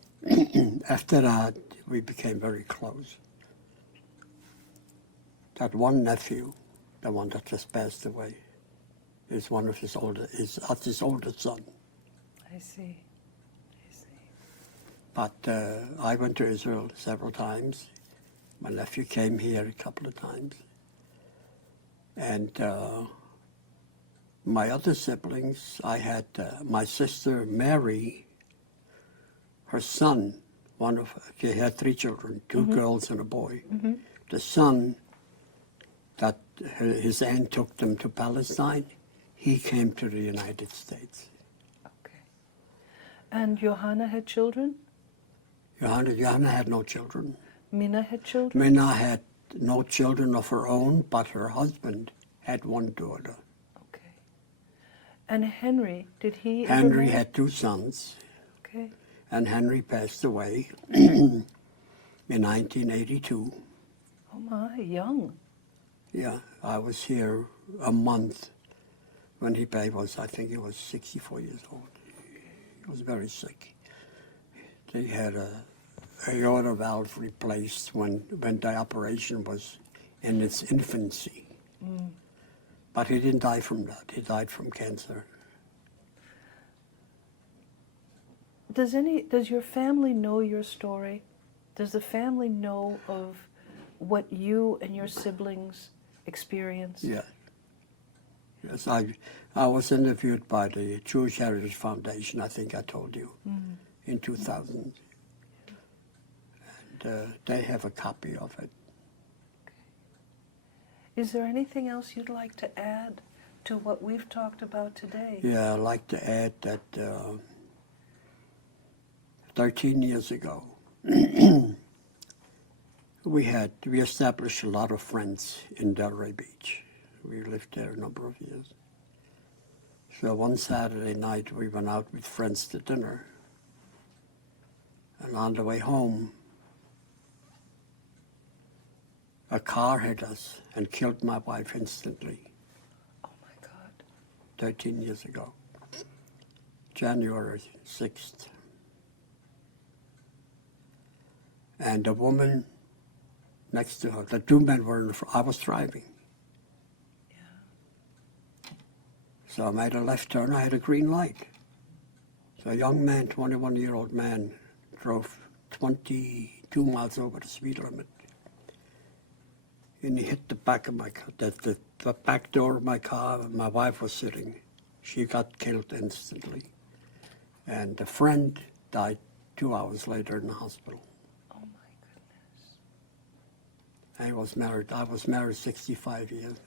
after that, we became very close. That one nephew, the one that just passed away, is one of his oldest son. I see. I see. But I went to Israel several times. My nephew came here a couple of times. And my other siblings, I had my sister Mary, her son, she had 3 children, 2 girls and a boy. The son, that his aunt took them to Palestine, he came to the United States. Okay. And Johanna had children? Johanna had no children. Mina had children? Minna had no children of her own, but her husband had 1 daughter. Okay. And Henry, did he ever Henry marry? had 2 sons, Okay. and Henry passed away in 1982. Oh my, young. Yeah, I was here a month when he was, I think he was 64 years old. He was very sick. They had a aorta valve replaced when the operation was in its infancy. But he didn't die from that. He died from cancer. Does your family know your story? Does the family know of what you and your siblings experienced? Yeah. Yes, I was interviewed by the Jewish Heritage Foundation, I think I told you, in 2000. And they have a copy of it. Is there anything else you'd like to add to what we've talked about today? Yeah, I'd like to add that 13 years ago, we established a lot of friends in Delray Beach. We lived there a number of years. So one Saturday night we went out with friends to dinner. And on the way home, a car hit us and killed my wife instantly. Oh my God. 13 years ago, January 6th. And the woman next to her, the 2 men were in the front. I was driving. Yeah. So I made a left turn, I had a green light. So a young man, 21-year-old man, drove 22 miles over the speed limit. And he hit the back of my car, the back door of my car, and my wife was sitting. She got killed instantly. And a friend died 2 hours later in the hospital. Oh my goodness. I was married 65 years.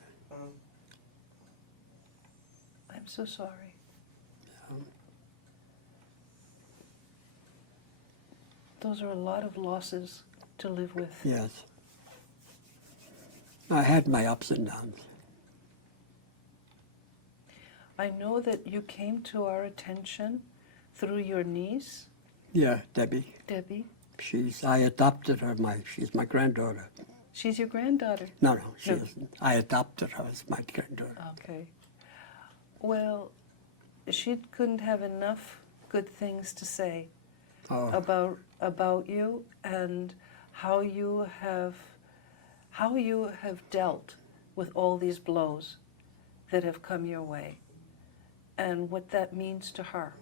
I'm so sorry. Those are a lot of losses to live with. Yes. I had my ups and downs. I know that you came to our attention through your niece, Yeah, Debbie. Debbie. I adopted her, she's my granddaughter. She's your granddaughter. No, she No. isn't. I adopted her as my granddaughter. Okay. Well, she couldn't have enough good things to say Oh, about you and how you have dealt with all these blows that have come your way and what that means to her.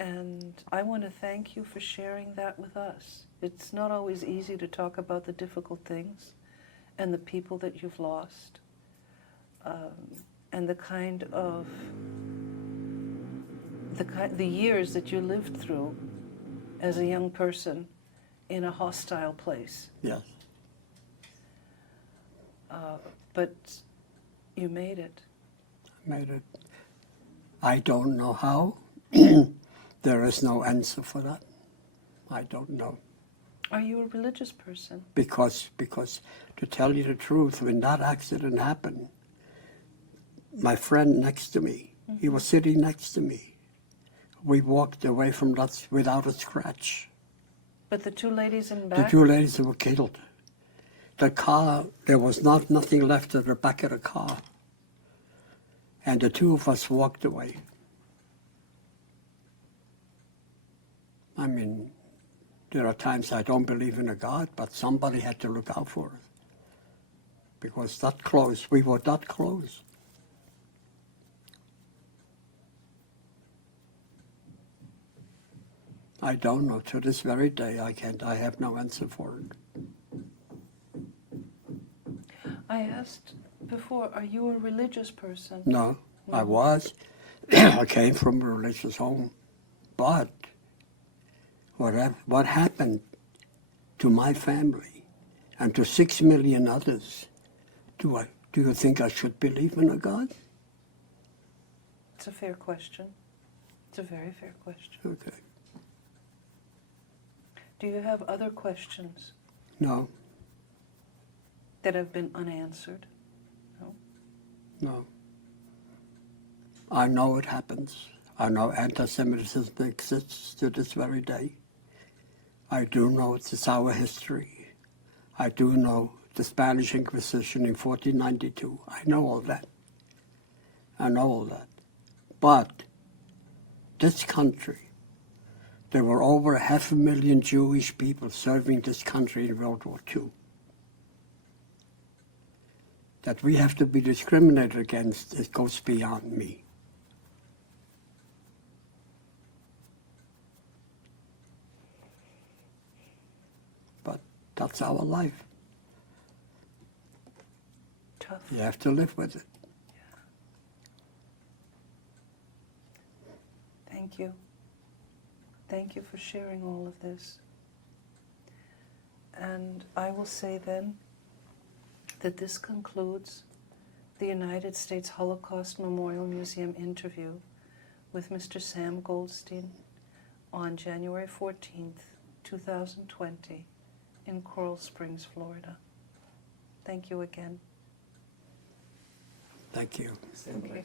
And I want to thank you for sharing that with us. It's not always easy to talk about the difficult things and the people that you've lost, and the kind of the years that you lived through as a young person in a hostile place. yes. But you made it. made it. I don't know how. There is no answer for that. I don't know. Are you a religious person? Because to tell you the truth, when that accident happened, my friend next to me, he was sitting next to me. We walked away from that without a scratch. But the two ladies in The back? two ladies were killed. The car, there was nothing left at the back of the car. And the two of us walked away. I mean, there are times I don't believe in a God, but somebody had to look out for us. Because that close, we were that close. I don't know. To this very day, I have no answer for it. I asked before, are you a religious person? No, I was. I came from a religious home. But what happened to my family and to 6 million others, do you think I should believe in a God? It's a fair question. It's a very fair question. Okay. Do you have other questions No, that have been unanswered? No? no. I know it happens. I know anti-Semitism exists to this very day. I do know it's our history. I do know the Spanish Inquisition in 1492. I know all that. I know all that. But this country, there were over 500,000 Jewish people serving this country in World War II. That we have to be discriminated against, it goes beyond me. But that's our life. Tough. You have to live with it. Thank you. Thank you for sharing all of this. And I will say then that this concludes the United States Holocaust Memorial Museum interview with Mr. Sam Goldstein on January 14th, 2020 in Coral Springs, Florida. Thank you again. Thank you. Okay.